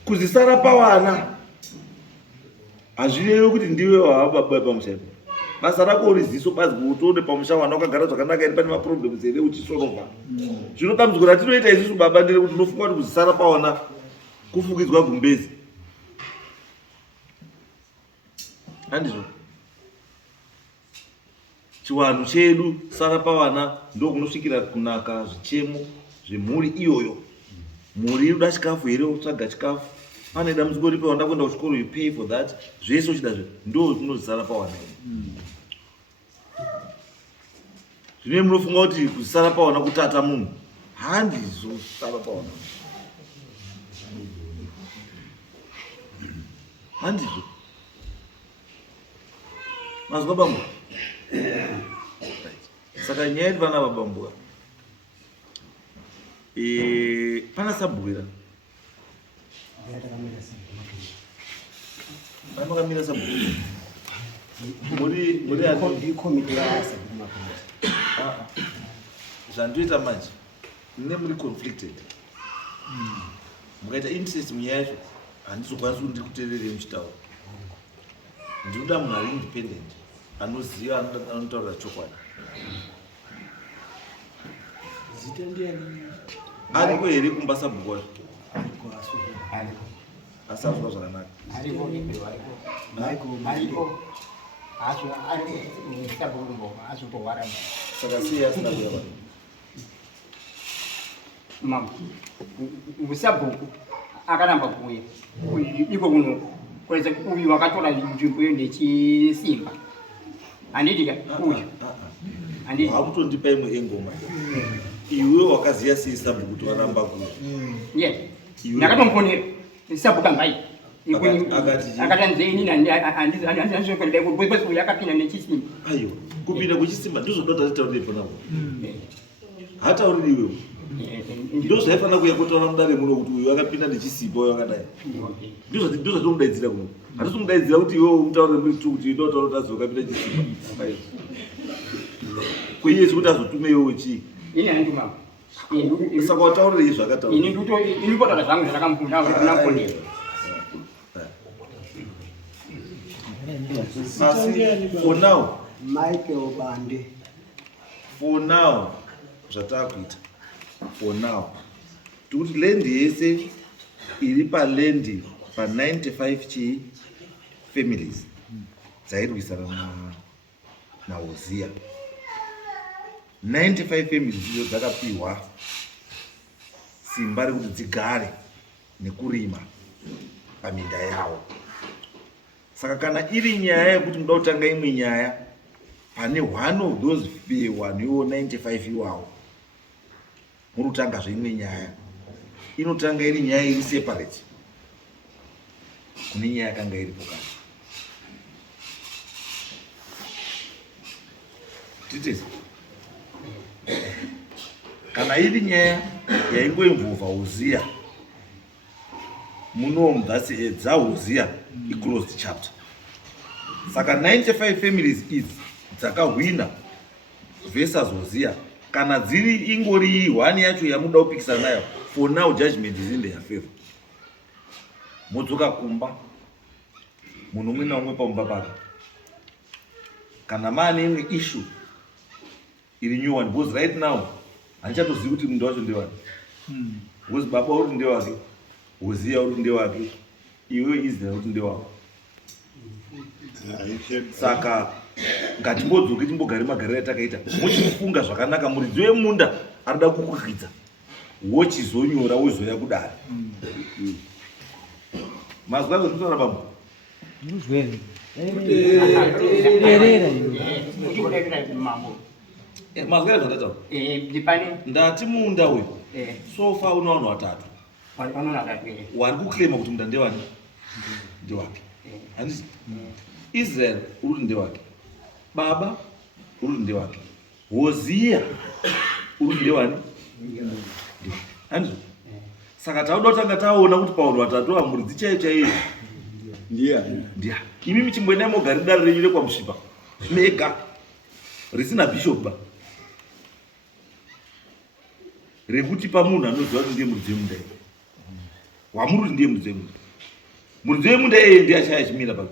Kuzisara pawana hazvirevi kuti ndiwe wababa pamusha. Basa rako riziso bazi kutoone pamusha wana wakagara zvakanaka iri pane maproblems ere uchisolva. Zvinodambudziko ratinoita isusu baba ndere kuti unofunga kuti kuzisara pawana kufukidzwa gumbezi. Handizvo. Chiwanhu chedu sara pawana ndo kunosvikira kunaka zvichemo zvemhuri iyoyo. Mhuri inoda chikafu here utsvaga chikafu. Pane dambudziko ripo wanda kuenda kuchikoro, you pay for that. Zvese uchida ndo zvinozisara pawana. Zvine munofunga kuti kuzisara pawana kutata munhu. Handizvo sara pawana. Handizvo. Mazwa bambo. Saka nyaya vana vabambuka. Pana sabwira. Pana makamira sabwira. Muri ati komiti yasabwira. Zvandoita manje. Mune muri conflicted. Mukaita interest munyaya yacho handizokwanisi kuti ndikuteerere muchitaura. Ndinoda munhu ari independent. Anoziva anotaura chokwadi. Zita ndiani? Ariko here kumba sabhuku wacho. Ariko. Asazwa zvakanaka. Ariko. Acho ari sabhuku acho powara. Saka siya asina kuya bani. Mama. Usabhuku akaramba kuuya. Iko kuno kweza uyu wakatora nzvimbo nechisimba. Anditi uyu. Anditi. Hakutondipa imwe engoma. Iwe wakaziya sei sabhuku kuti waramba kuya. Yes. Ndakatomfonera. Sabhuku ngai. Akatanze inini andizvokwenda kuboibosi uyu akapinda nechisimba. Ayo, kupinda kuchisimba ndizvoda taurire panapo. Hatauriri iwewe. Ndo zvaifanira kuya kutaura mudare muno kuti uyu akapinda nechisimba uyu akadai. Ndizvo zvatomudaidzira kuno. Hatisi kumudaidzira kuti iwewe umutaurire muri tu kuti ndotaura kuti azokapinda nechisimba. Ayo. Kuyesu kuti azotume iwewe chii? Ini handimama. Saka wataurire izvo akataura. Ini ndikotaura zvangu zvatakamufunda nafonera. For now, Michael Bande. For now, zvatakuita. For now. Kuti lendi yese iri palendi pa 95 chi families dzairwisana na Hosea. 95 families idzo dzakapiwa simba rekuti dzigare nekurima paminda yawo. Saka kana iri nyaya yekuti muda kutanga imwe nyaya pane one of those 95 iwawo murutanga zveimwe nyaya inotanga iri nyaya iri separate kune nyaya yakanga iripo kare. Titesi kana iri nyaya yaingoinvhovha Hosea munomu dzaHosea i-closed chapter. Saka 95 families idzi dzakahwina versus Hosea. Kana dziri ingori one yacho yamuda kupikisana nayo, for now judgment is in their favor. modzoka kumba munhu umwe naumwe pamumba pake. Kana maane imwe issue iri nyuwani, because right now handichatozivi kuti munhu wacho ndewani. Because baba uri ndewake, Hosea uri ndewake, iwe Israel uri ndewako. Saka ngatimbodzoke timbogare magariro atakaita, muchifunga zvakanaka. Muridzi wemunda arida kukukwidza, wochizonyora wozoya kudare. Mazwa zvinotaura baba? Nduzwe. Mazwa zvandataura? Ndati munda uyu sofa una vanhu vatatu. Wari kuklema kuti munda ndewani? Ndewake. Handisi? Israel uri ndewake, baba uri ndewake, Hosea uri ndewani? Handisi? Saka tauda kutanga taona kuti pavanhu vatatu muridzi chaiyo chaiyo ndiya. Imi michimboenda mogari dare renyu rekwamusvipa mega risina bishop ba, rekuti pamunhu anoziva kuti ndiye muridzi wemunda wamuri kuti ndiye muridzi wemunda. Muridzi wemunda eye ndiye achaya chimira pake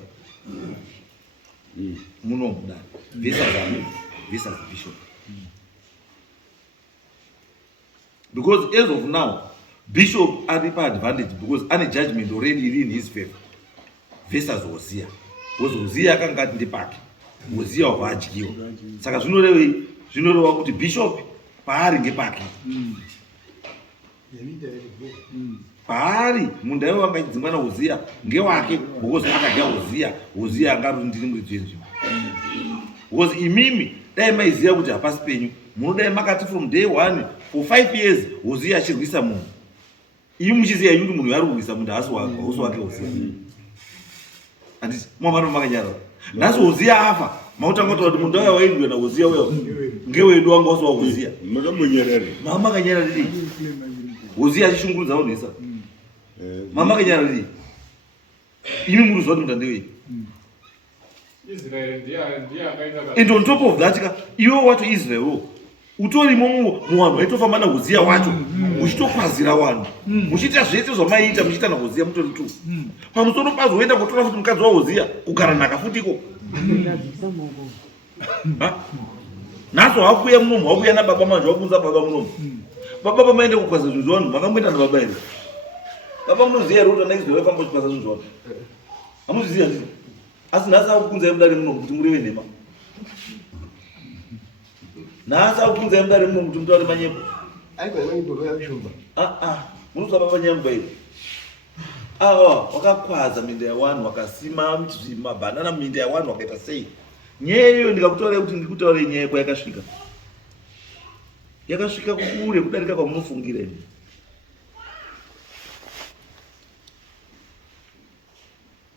munomudare versus bishop. Because as of now bishop ari paadvantage because ane judgment already iri in his favor versus Hosea. Because Hosea akanga ati ndepake, Hosea wabva adyiwa. Saka zvinorevei? Zvinoreva kuti bishop paari ngepake, paari munda iwo wanga achidzingwa naHosea ngewake, because akadya Hosea angari ndiri muridzi wenzvimbo. Because imimi dai maiziva kuti hapasi penyu munodai makati from day 1 for 5 years Hosea achirwisa munhu, imi muchiziva kuti munhu ari kurwisa munhu hausi wake Hosea. Handiti mwamano makanyarara nhasi Hosea afa, mautanga kuti munda uya wairwiwa naHosea uya ngewedu wanga wasi waHosea. Makanyarara rii Hosea achishungurudza vanhu makanyarara rii? Imi muri kuziva kuti munda ndewei? And on top of that, iwe wacho Israel utorimo muvanhu vaitofamba naHosea wacho, muchitokwazira vanhu, muchiita zvese zvamaiita muchiita naHosea mutori tu. Pamusoro pazvo woenda kutora futi mukadzi waHosea kugara nhaka futiko. Nhasi wakuuya munomu, wakuuya nababa manje, wakunza baba munomu. Baba pamaende kukwaza zvinhu zvavanhu makamboenda nababa here? Baba munoziva here kuti ana Israel vaifamba kuchikwaza zvinhu zvavanhu? Hamuzviziva ndizvo? Asi nhasi akukunzai mudare munomu kuti mureve nhema. Nhasi akukunzai mudare munomu kuti mutaure manyembo. Munozwa baba nyembo here? Wakakwaza minda yavanhu, wakasima mabhanana muminda yavanhu, wakaita sei? Nyaya iyoyo ndikakutaurai kuti ndiri kutaurei nyaya kwayakasvika. Yakasvika kukure kudarika kwamunofungira imi.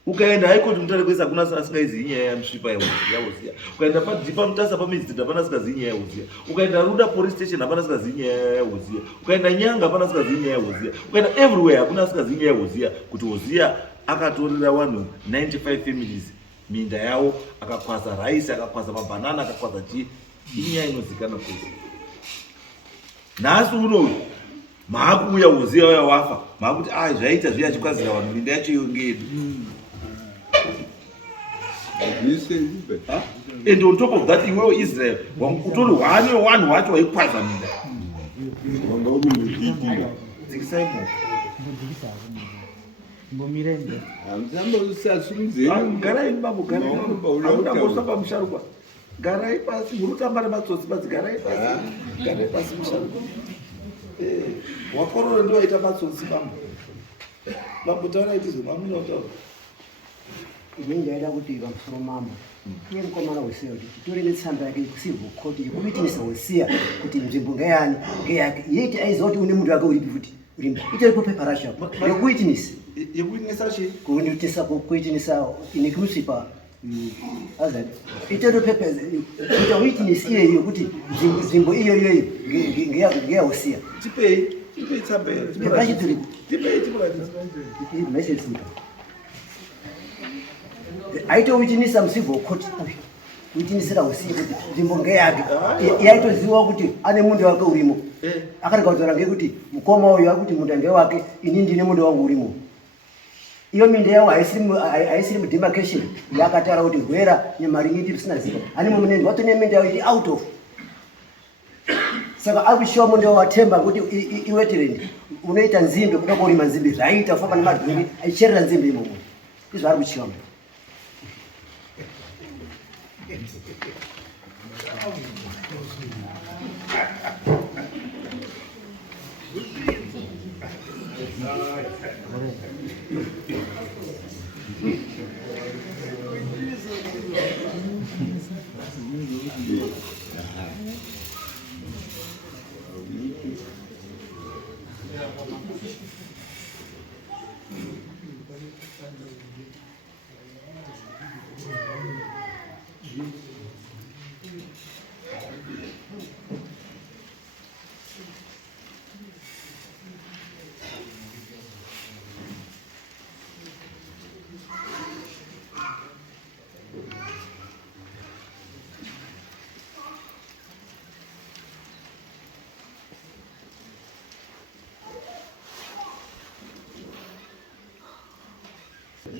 Ukaenda haikoti mutare kwese hakuna asingaizivi nyaya yamusvipa yaHosea. Ukaenda padhipa mutasa pamizidha hapana asikazivi nyaya yaHosea. Ukaenda Ruda police station hapana asikazivi nyaya yaHosea. Ukaenda Nyanga hapana asikazivi nyaya yaHosea. Ukaenda everywhere hakuna asikazivi nyaya yaHosea, kuti Hosea akatorera vanhu 95 families minda yavo, akakwaza rice, akakwaza mabhanana, akakwaza chii. Inyaya inozikanwa kwese. Nhasi unoyu maakuuya Hosea uya wafa, maakuti zvaita zviya achikwazira vanhu minda yacho yongedu. And on top of that, iwewe Israel utori hwane wanhu wacho waikwaza minda. Dzikisai mo. Mbomirende. Garai babo, garai. Hamuna kusamba musharukwa. Garai pasi, murutamba nematsotsi pasi, garai pasi. Garai pasi musharukwa. Wakorora ndio waita matsotsi bambo. Bambo taura itizo, mamuna utaura. Inenge yaida kuti pamusoro mama iye mukomana Hosea kuti titore netsamba yake kusivhu koti yekuitinisa Hosea kuti nzvimbo ngeyani ngeyake, yeti aiziva kuti une munhu wake uripi futi urimba itoripo pepa racho yekuitinisa chii kuitinisa inekumusvipa azadi itoripo pepa kuita witness iyeyo kuti nzvimbo iyoyo ngeyaHosea. Tipei tsamba iyo. Tipei message aitowitinisira musivho koti witinisira Hosea kuti nzvimbo ngeyake, yaitoziva kuti ane munda wake urimo. Akarega kutaura ngekuti mukoma uyu akuti munda ngewake, ini ndine munda wangu urimo. iyo minda yawo haisiri demarcation yakataura kuti rwera nemaringiti risina ziva ani mumunenge watone minda yawo iti out of saka akushomo ndio watemba kuti iwetirende unoita nzimbe kuda kurima nzimbe zvaita famba nemadhuri aicherera nzimbe imomo izvo ari kuchiomo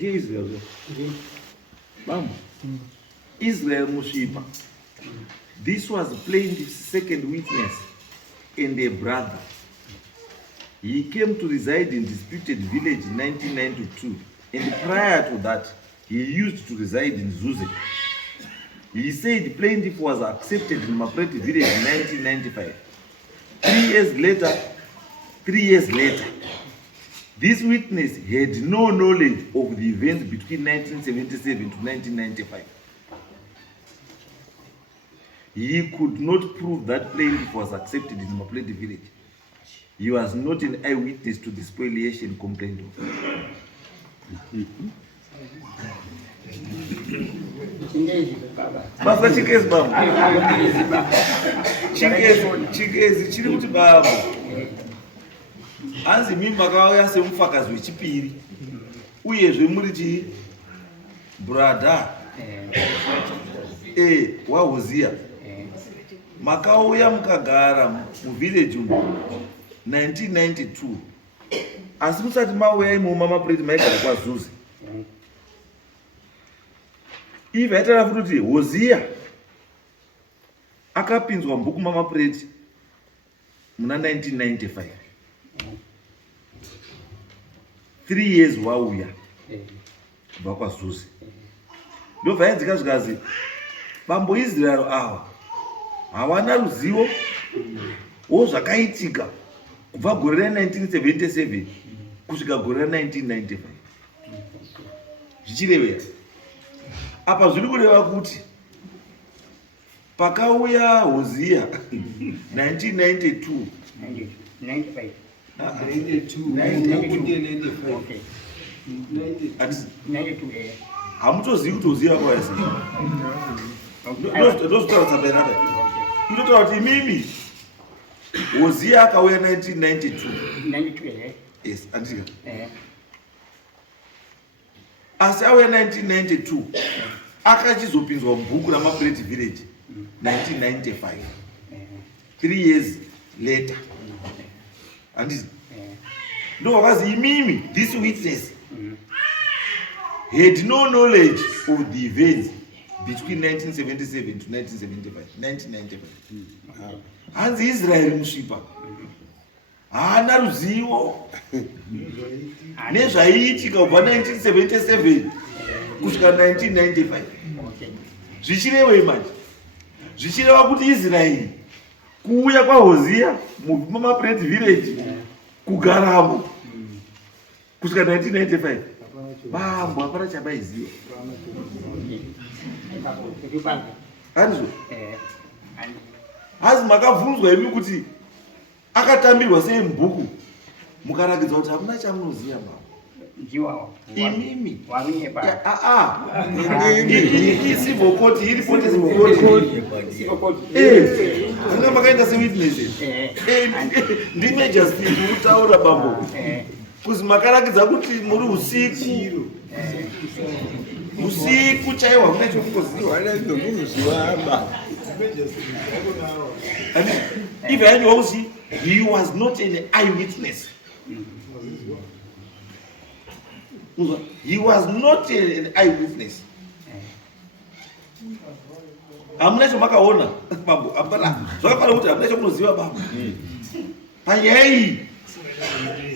Israel. Bam. Israel Mushipa. This was plaintiff's second witness and a brother. He came to reside in disputed village in 1992, and prior to that, he used to reside in Zuze. He said plaintiff was accepted in Mapreti village in 1995. 3 years later, this witness had no knowledge of the events between 1977 to 1995. He could not prove that plaintiff was accepted in Mapreti village. He was not an eyewitness to the spoliation complained of. Baba chikezi baba. Chikezi chiri kuti baba. Anzi mimi makauya semufakazi wechipiri. Uyezve muri chi brother. Wa Hosea. Makauya mukagara mu village 1992. Asi musati mauya imo mama Preti maigara kwa Zuzi. Ivi yaitara kuti Hosea akapinzwa mbuku mama Preti muna 1995. 3 years wauya kubva kwaZuzi. Ndobva yanzika zvikazi bambo Israel awa hawana ruzivo wozvakaitika kubva gore ra1977 kusvika gore ra1995. Zvichirevera apa zviri kureva kuti pakauya Hosea 1992 95 hamutozivi kuti Hosea akauya sei. Ndozvitaura tsamba yanaka. Inotaura kuti imimi Hosea akauya 1992. Yes, andika. Asi auya 1992 akachizopinzwa mubhuku raMapreti village 1995. 3 years later. Andisi. Ndovakazi imimi this witness had no knowledge of the events between 1977 to 1995. Hanzi Israel Mushipa haana ruzivo nezvaiitika kubva 1977 kusvika 1995. Zvichirevei manje? Zvichireva kuti Israeli kuuya kwaHosea muMapreti village kugaramo kusvika 1995 bambo hapana chabaiziva. Handizvo? Hazi makabvunzwa imi kuti akatambirwa sei mubhuku mukarakidza kuti hamuna chamunoziva baba. Imimi civil court iri poti civil court anga makaenda sewitnesses ndime justice kutaura bambo kuzi makarakidza kuti muri usiku chaiwa kuna chokuziva. If I know he was not an eyewitness. He was not an eyewitness. Hamna makaona babu hapana. Zvakafana kuti hamna chamunoziva babu. Panyaya iyi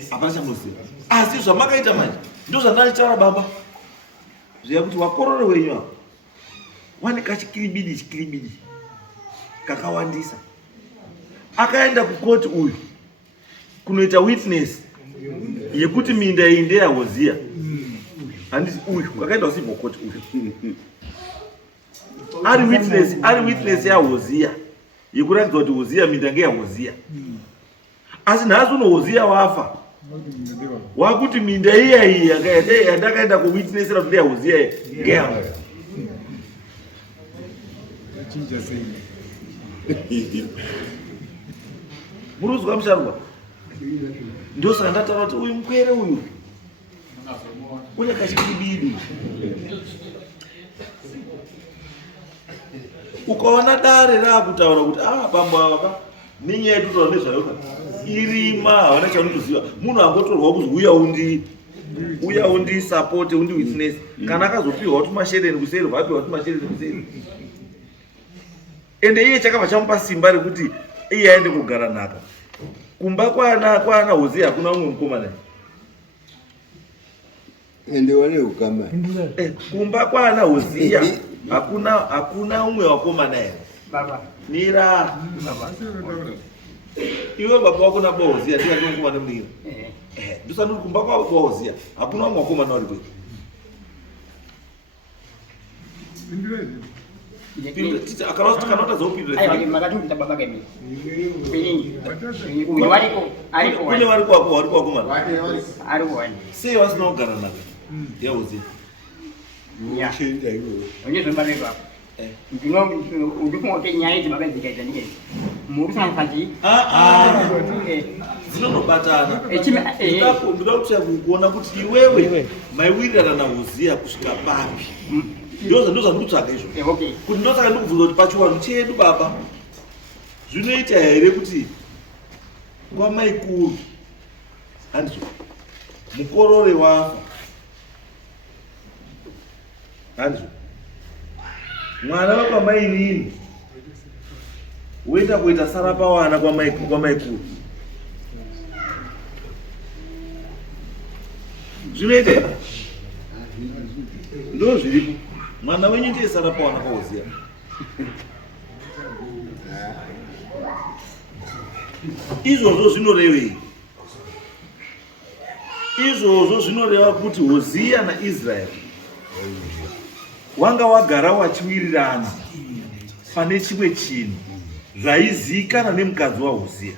hapana chamunoziva. Asi zvamakaita manje ndo zvandachitaura baba. Zviya kuti wakorore wenyu wane kachikiribidi kakawandisa. Akaenda kukoti uyu kunoita witness yekuti minda iyi ndeya Hosea. Handisi uyu akaenda usipo koti uyu. Ari witness ya Hosea. Yekuratidza kuti Hosea minda ngeya Hosea. Asi nhasi uno Hosea wafa. Wakuti minda iyi yandakaenda kuwitnessera kuti ndeya Hosea ngeya. Muruzwa musharwa. Ndio saka ndataura kuti uyu mkwere uyu une kachikibidi. Ukaona dare rakutaura kuti bambo ava ninyaya yekutaura nezvayoka irima havana chaunoziva. Munhu angotorwa kuzi uya undi support undi witness. Kana akazopiwa kuti mashereni kuseri vapiwa kuti mashereni kuseri. Ende iye chakabva chamupa simba rekuti iye aende kugara nhaka. Kumba kwana Hosea hakuna umwe mukomana. Ende wale ukama. Kumba kwana Hosea hakuna umwe wakomana here. Baba. Mira. Baba. Iwe baba wako na Hosea ndiye mukomana mnira. Ndosa ndi kumba kwa Hosea hakuna umwe wakomana uri kwe. Tita akanota zopindura. Ayi makati mtababa kemi. Uyu wariko kune vari kwako vari kwakomana ari wani. Sei vasina kugara nako ya Hosea? Ya. Onye zombare baba. Ndikumote nyaya idzi makadzikaita ndike. Muri sanfati. Dzinonobatana. Ndoda kuti kuona kuti iwewe maiwirirana na Hosea kusvika papi. Ndoza ndikutsvaga izvo. Okay. Kuti ndosaka ndikubvunza kuti pachiwanu chedu baba zvinoita here kuti kwamaikuru handizvo mukorore wafa handizvo mwana wakwamainini woita kuita sara pawana kwamaikuru zvinoita ndo zviripo. Mwana wenyu ndiye sara pawana kwaHosea. Izvozvo zvinorevei? Izvozvo zvinoreva kuti Hosea naIsraeri wanga wagara wachiwirirana pane chimwe chinhu zvaizivikanwa nemukadzi waHosea.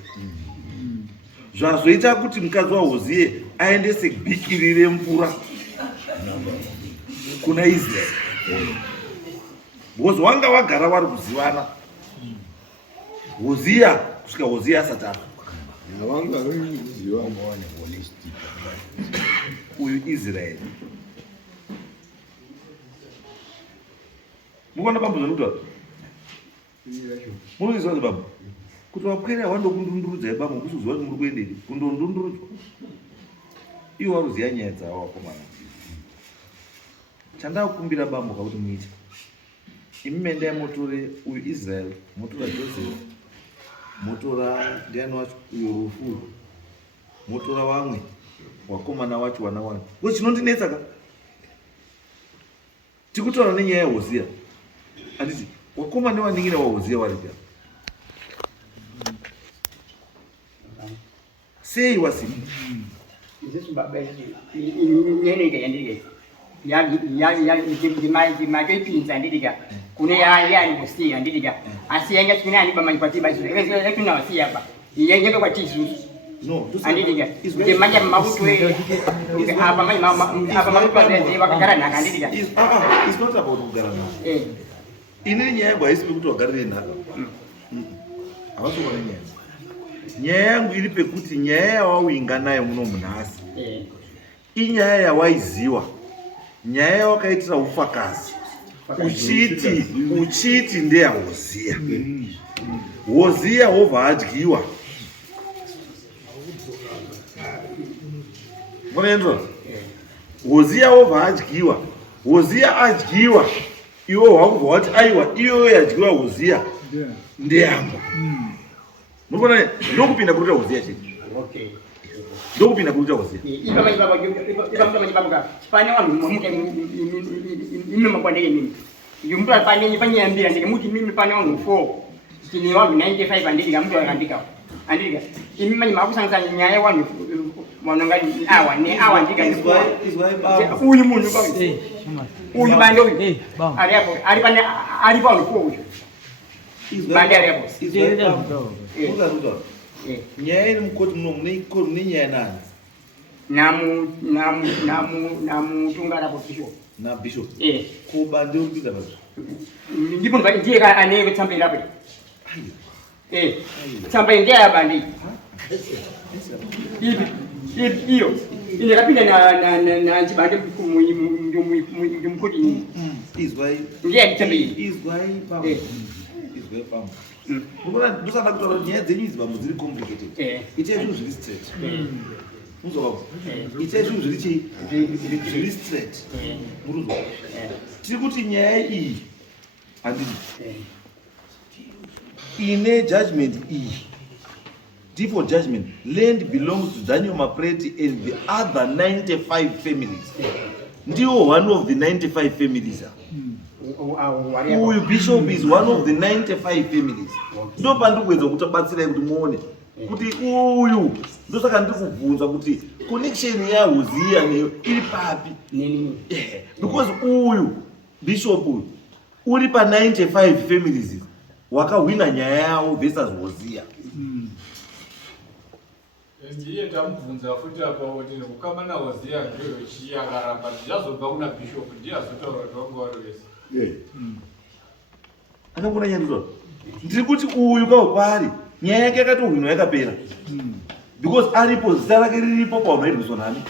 Zvazoita kuti mukadzi waHosea aendese bhikiri remvura kuna Israeri. Because wanga wagara vari kuzivana. Hosea kusvika Hosea asati afa. Uyu Israeri. Mukuona bambo zvanokutaura? Munoziva kuti bambo kuti wakwere hawandokundundurudzai bambo kusiziva kuti muri kuendei kundondundurudzwa. Iwo waruziva nyaya dzavo wakomana. Chandakukumbira bambo kuti muite imi mendai motore uyu Israel, motora Joseph, motora ndiani wacho uyo Rufu, motora vamwe wakomana wacho wana wani. Chinondinetsa ka tikutaura nenyaya yaHosea. Handiti wakomana waningina waHosea vari pya sei wasi Yesu baba yenenge yandike. Dimapinza ndidika kune yani Hosea ndidika asiyenga kune ani bama ipatiba izo tuna Hosea ba yenge kwa tisu no andidika demanya mabutwe apa mama padezi wakagara naka ndidika. It's not about kugara naka. Ini nyaya yangu haisi kuti wagarire naka. Havasomane nyaya. Nyaya yangu iri pekuti nyaya yawawinga nayo muno munhasi inyaya yawaiziwa, nyaya yawakaitira ufakazi uchiti ndeya Hosea. Hosea wobva adyiwa. Munoendwa Hosea obva adyiwa. Hosea adyiwa. Iwo hwakubva wati aiwa iyo yadyiwa Hosea ndeyangu. Munoona ndokupinda kuruta Hosea chete. Okay. Ndokupinda kuruta Hosea. Iba pane wanhu muke imi makwandeke mimi. Yumtu pane nyipanyambira ndike muti mimi pane wanhu 4. Tini wanhu 95 andika mtu akandika. Andika. Imi manyi makusangisa nyaya wanhu wanongani awa ne awa ndika ndikwa. Uyu munhu kwa. Uyu bande uyu. Ari hapo. Ari pane ari pa wanhu 4 uyu. Bande ari hapo. Nyaya iri mukoti muno mune nyaya nani? Namu tungala po bishop. Na bishop. Ko bande uripinda basi. Ndipo ndiye ka ane kutsamba ilapo. Tsamba ndiye abandi. Iyo. Ile kapinda na njibande mukoti ni. Izwai. Ndiye kutsamba iyi. Izwai pam. Izwai pam. Mbona ndosana kutaura nyaya dzenyu idzi vamwe dziri complicated. Itai zvinhu zviri straight. Muzova. Itai zvinhu zviri straight. Muruzwa. Tiri kuti nyaya iyi handidi. Ine judgment iyi. Default judgment. Land belongs to Daniel Mapreti and the other 95 families. Ndiwo one of the 95 families. Uyu bishop is one of the 95 families. Ndo pandikuedza kuti batsirai kuti muone kuti uyu ndosaka ndiri kubvunza kuti connection ya Hosea neyo iri papi. Because uyu bishop uyu uri pa 95 families wakahwina nyaya yawo versus Hosea. Ndiye tamubvunza futi apa kuti kukama na Hosea ndiyo chiyakaramba ndiyazobva kuna bishop ndiye azotaura kuti wangu wari wese. Akangona nyanduzo. Ndiri kuti uyu kwaari nyaya yake yakatohwinwa yakapera. Because aripo zita rake riripo paunoirwiswa nani?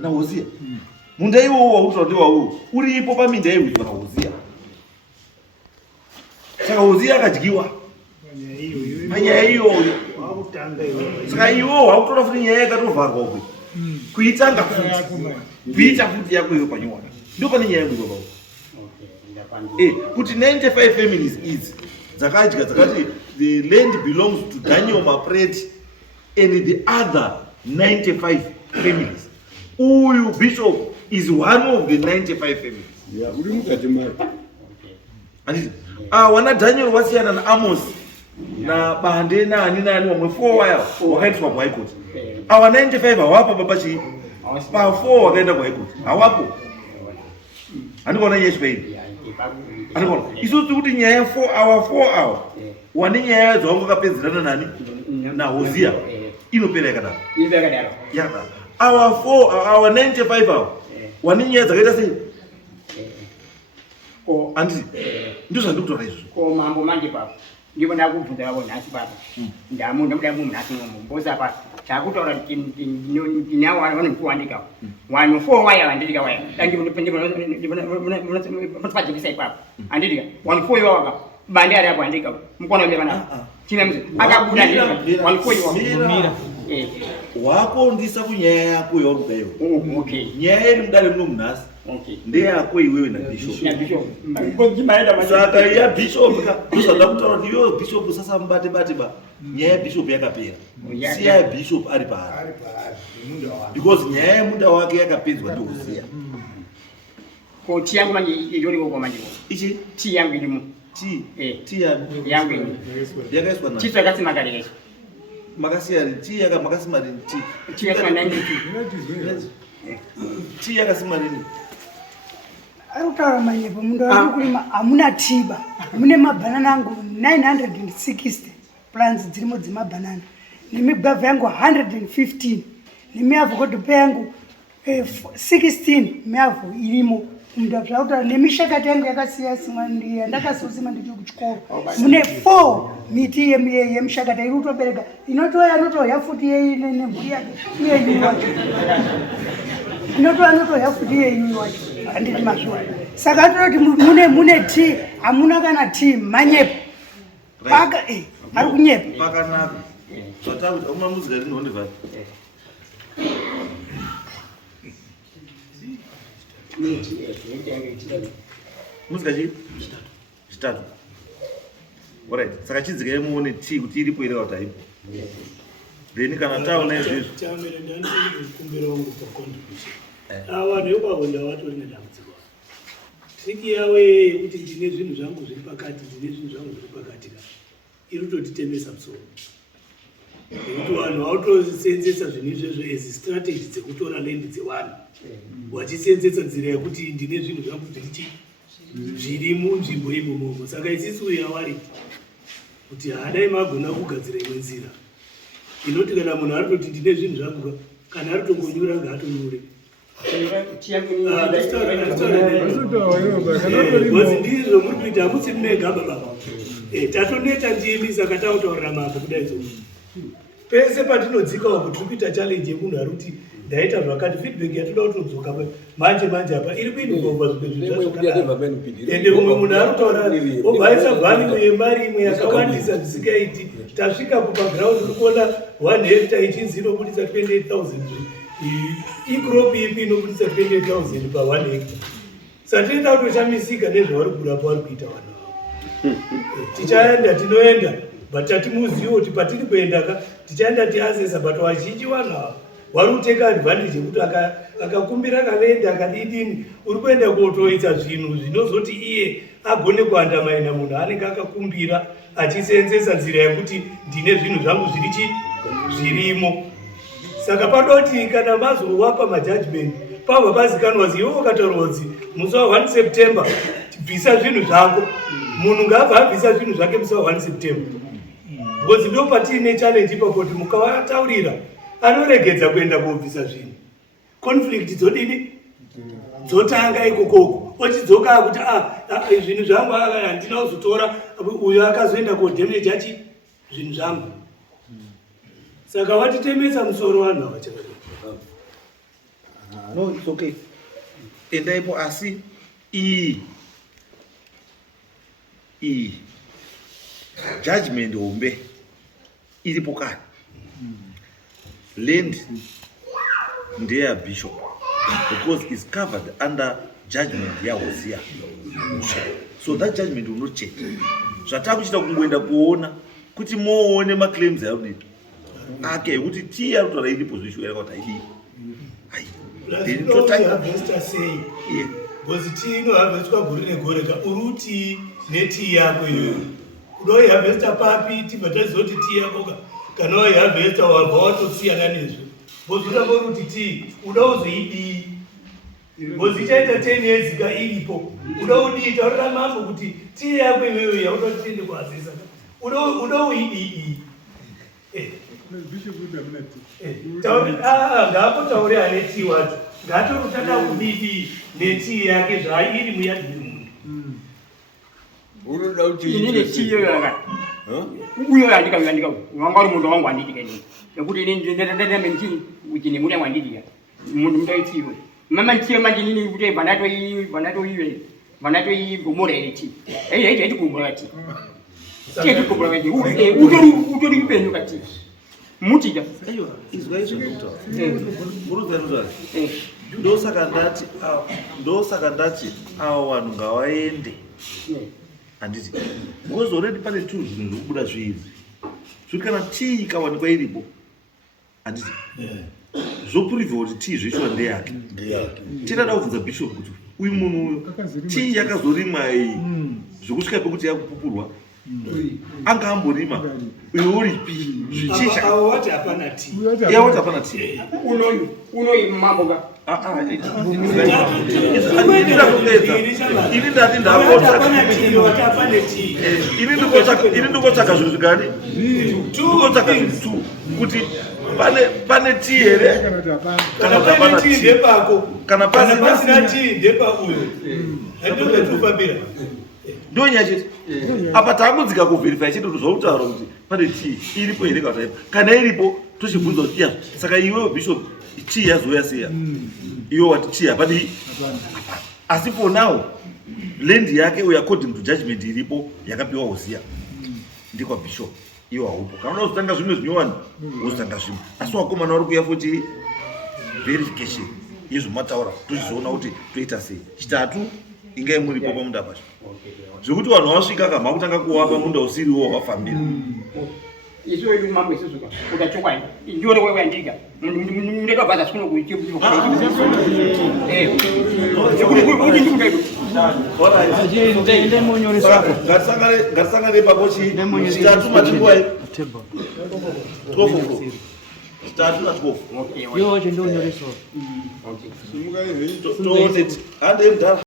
Na Hosea. Munda iwowo wakuti ndi wawo uripo paminda yairwiswa na Hosea. Saka Hosea akadyiwa. Manyaya iyoyo. Saka iwowo wakutora futi nyaya yakatovharwa kwe. Kuitanga futi. Kuita futi yako iyo panyowaka. Ndo pane nyaya yako baba. Kuti 95 families idzi dzakadya dzakati the land belongs to Daniel Mapreti and the other 95 families. Uyu bishop is one of the 95 families. Yeah, uri mukati mai. Wana Daniel wasiyana na Amos na bande nani wamwe 4 waya wakaitwa kwa high court. Awa 95 hawapo baba chi. Pa 4 wakaenda kwa high court. Hawapo. Andikona yeshwei. Andikona. Isusu kuti nyaya 4 hour. Wani nyaya dzongo kapedzerana nani? Na Hosea. Inopera yakadaro. Yakadaro. Yakadaro. Our 95 hour. Wani nyaya dzakaita sei? Ko anditi. Ndizvo ndikutora izvo. Ko mambo manje papa. Ndipo ndakubvunza wavo nhasi papa. Ndamuda nhasi mumboza papa. Takutaura ndinawo vanokuwanika. 104 waya vandika waya. Ndipajikisa ipapo. Andika 104 iwawa bande ari apo andika. Mukona ule bana. China mzee. Akabuda ndika 104 iwawa. Wako ndisa kunyaya yako yorudayo. Okay. Nyaya iri mudare muno munhasi. Okay. Ndiye yako iwewe na bishop. Na bishop. Ngojimaenda manje. Saka ya bishop ndosada kutaura kuti yo bishop sasa mbate ba. Nyaya bishop yakapera. Siya bishop ari paari. Ari paari. Munda wake. Because nyaya munda wake yakapedzwa ndi Hosea. Ko chiyangu manje idori ko manje. Ichi chiyangu ilimu. Ti yangu ilimu. Yakaiswa na. Chitu yakati makaleleso. Makasiyari ti yaka makasimari ti. Ti yakati 92. Ti yakasimari ni. Arutaura manyepo mundu arikulima amuna tiba. Mune mabhanana angu 960 plants dzirimo dzemabhanana. Nemigwavha yangu 115. Nemiavocado yangu 16 miavho irimo. Mundu akutaura nemishakati yangu yakasiyana ndiye ndakasosima ndicho kuchikoro. Mune 4 miti yemishakati iri kutobereka. Inotoya futi nemhuri yake. Iye yiwacho. Inotoya futi iye yiwacho. Anditi mazwa. Saka atoroti mune tea, amuna kana tea manyepo. Paka ari kunyepa. Pakanaka. Zvatakuti uma muzika rino ndivati. Musika chitatu. Alright, saka chidzike muone T kuti iripo ere kana haipo. Then kana taona izvizvi. Chamere ndandiri kumbira wangu kwa contribution. Awa ndiyobabonda watu wane dambudziko. Triki yawe kuti ndine zvinhu zvangu zviri pakati, ndine zvinhu zvangu zviri pakati ka. Iri kutotitemesa musoro. Nekuti vanhu vautosenzesa zvinhu izvozvo as strategy dzekutora land dzevanhu. Vachisenzesa nzira yekuti ndine zvinhu zvangu zviri munzvimbo imomo. Saka isisi uya wari kuti hadai magona kugadzira imwe nzira inoti kana munhu ari kutoti ndine zvinhu zvangu kana ari kutongonyura ngaatonyure. Bhozi ndizvo muri kuita hamusi mumega baba. Tatoneta ndimi saka tautaurira mambo kudai zo. Pese patinodzikawo kuti tiri kuita challenge yemunhu ari kuti ndaita zvakati feedback yatoda kutodzoka manje apa iri kuiningomba ende umwe munhu ari kutaura obvaisa value yemari imwe yakawandisa zvisingaiti. Tasvikapo paground uri kuona 1 hectare ichinzi inobudisa 28,000 icrop ipi inobudisa 28,000 pa 1 hectare. Saka tinoenda kutoshamisika nezvavari kurapa vari kuita vanhu avo. Tichaenda tinoenda but tatimuzivo kuti patiri kuenda tichaenda tiasesa but vazhinji vanhu avo vari kuteka advantage yekuti akakumbira kalenda akadidini uri kuenda kotoita zvinhu zvinozoti iye agone kuandamaina munhu anenge akakumbira achisenzesa nzira yekuti ndine zvinhu zvangu zvirimo. Saka padoti kana mazovapa majudgment pabva pazikanwa zi iwe ukataura kuti musi wa 1 September bvisa zvinhu zvako. Munhu ngaabva abvisa zvinhu zvake musi wa 1 September. Because ndo patine challenge ipapo kuti mukavataurira anoregedza kuenda kobvisa zvinhu. Conflict dzodini dzotanga ikokoko. Ochidzoka kuti zvinhu zvangu handina kuzotora uyo akazoenda kodamage zvinhu zvangu. Saka watitemesa musoro vanhu ava chakadai. No, it's okay. Endaipo asi judgment hombe iripo kani. Land ndeye bishop because it's covered under judgment yaHosea. So that judgment will not change. Zvatakuchita kungoenda kuona kuti moone maclaims ayodini ake kuti tii ari kutaura iripo zvisho ere kuti haidi. Because tii inoharvestwa gore negore ka uruti netii yako iyoyo. Unoiharvesta papi tibva tazoti tii yako kana waiharvesta wabva watosiyana nezvo. Because utamboruti tii uda uzoidii. Because ichaita 10 years ka iripo. Uda udii taurira mambo kuti tii yako iyoyo yautoti tiende kuazisa. Uda uidii. Ngapo tauri ane tii wacho ngatorutaka kudidi netii yake zvairi muyadini unoda kuti inini tii yoyaka uyo yandika wangari munhu wangu anditi keni nekuti inini ndendementi uchine mune wandidika munhu mutaitiwe mama tii manje nini kuti vanato igomora ine tii haiti kumbura tii tii kumbura tii utori kupenyu kati mutida aiwa izwaizvo ndikuta uruzanuzvazi ndosaka ndati avo vanhu ngavaende handiti because already pane tunhu zvinhu zvokubuda zviiri zviri kana tii ikawanikwa iripo handiti zvoprivha kuti tii zveshuwa ndeyake tirada kubvunza bishop kuti uyu munhu uyo tii yakazorimwa iyi zvokusvika pekuti yakupupurwa anga amborima uyo uripi zvichicha wati hapana tii yawati hapana tii unoyi maboga ini ndati ini ndikotsaka zvinhu zvigani ndikotsaka zvinhu kuti pane tii here kana pane tii ndepako kana pasina tii ndepauyo handozvatofambira ndonyachiti apa takudzika kuvherify chete kuti zvautaura kuti pane tii iripo here kana taipo kana iripo tochibvunza kuti iya saka iwewo bishop tii yazoya seya iwe wati tii hapadi asi for now land yake uye according to judgment iripo yakapiwa Hosea ndikwa bishop iwe haupo kana unoda kutanga zvimwe zvinyowani wozotanga zvimwe asi wakomana vari kuya futi verification izvo mataura tochizoona kuti toita sei. Chitatu ingai muripo pamunda pacho zvekuti vanhu vasvika kamha kutanga kuvapa munda usiriwo wafambira. Isu yu mambo isusu utachukua njoo wewe andika mndedo baza sikuno kuichibu ngatisangane pakochi chitatu machingwai 12 chitatu na 12 Yo chendonyoreswa. toone hande mdala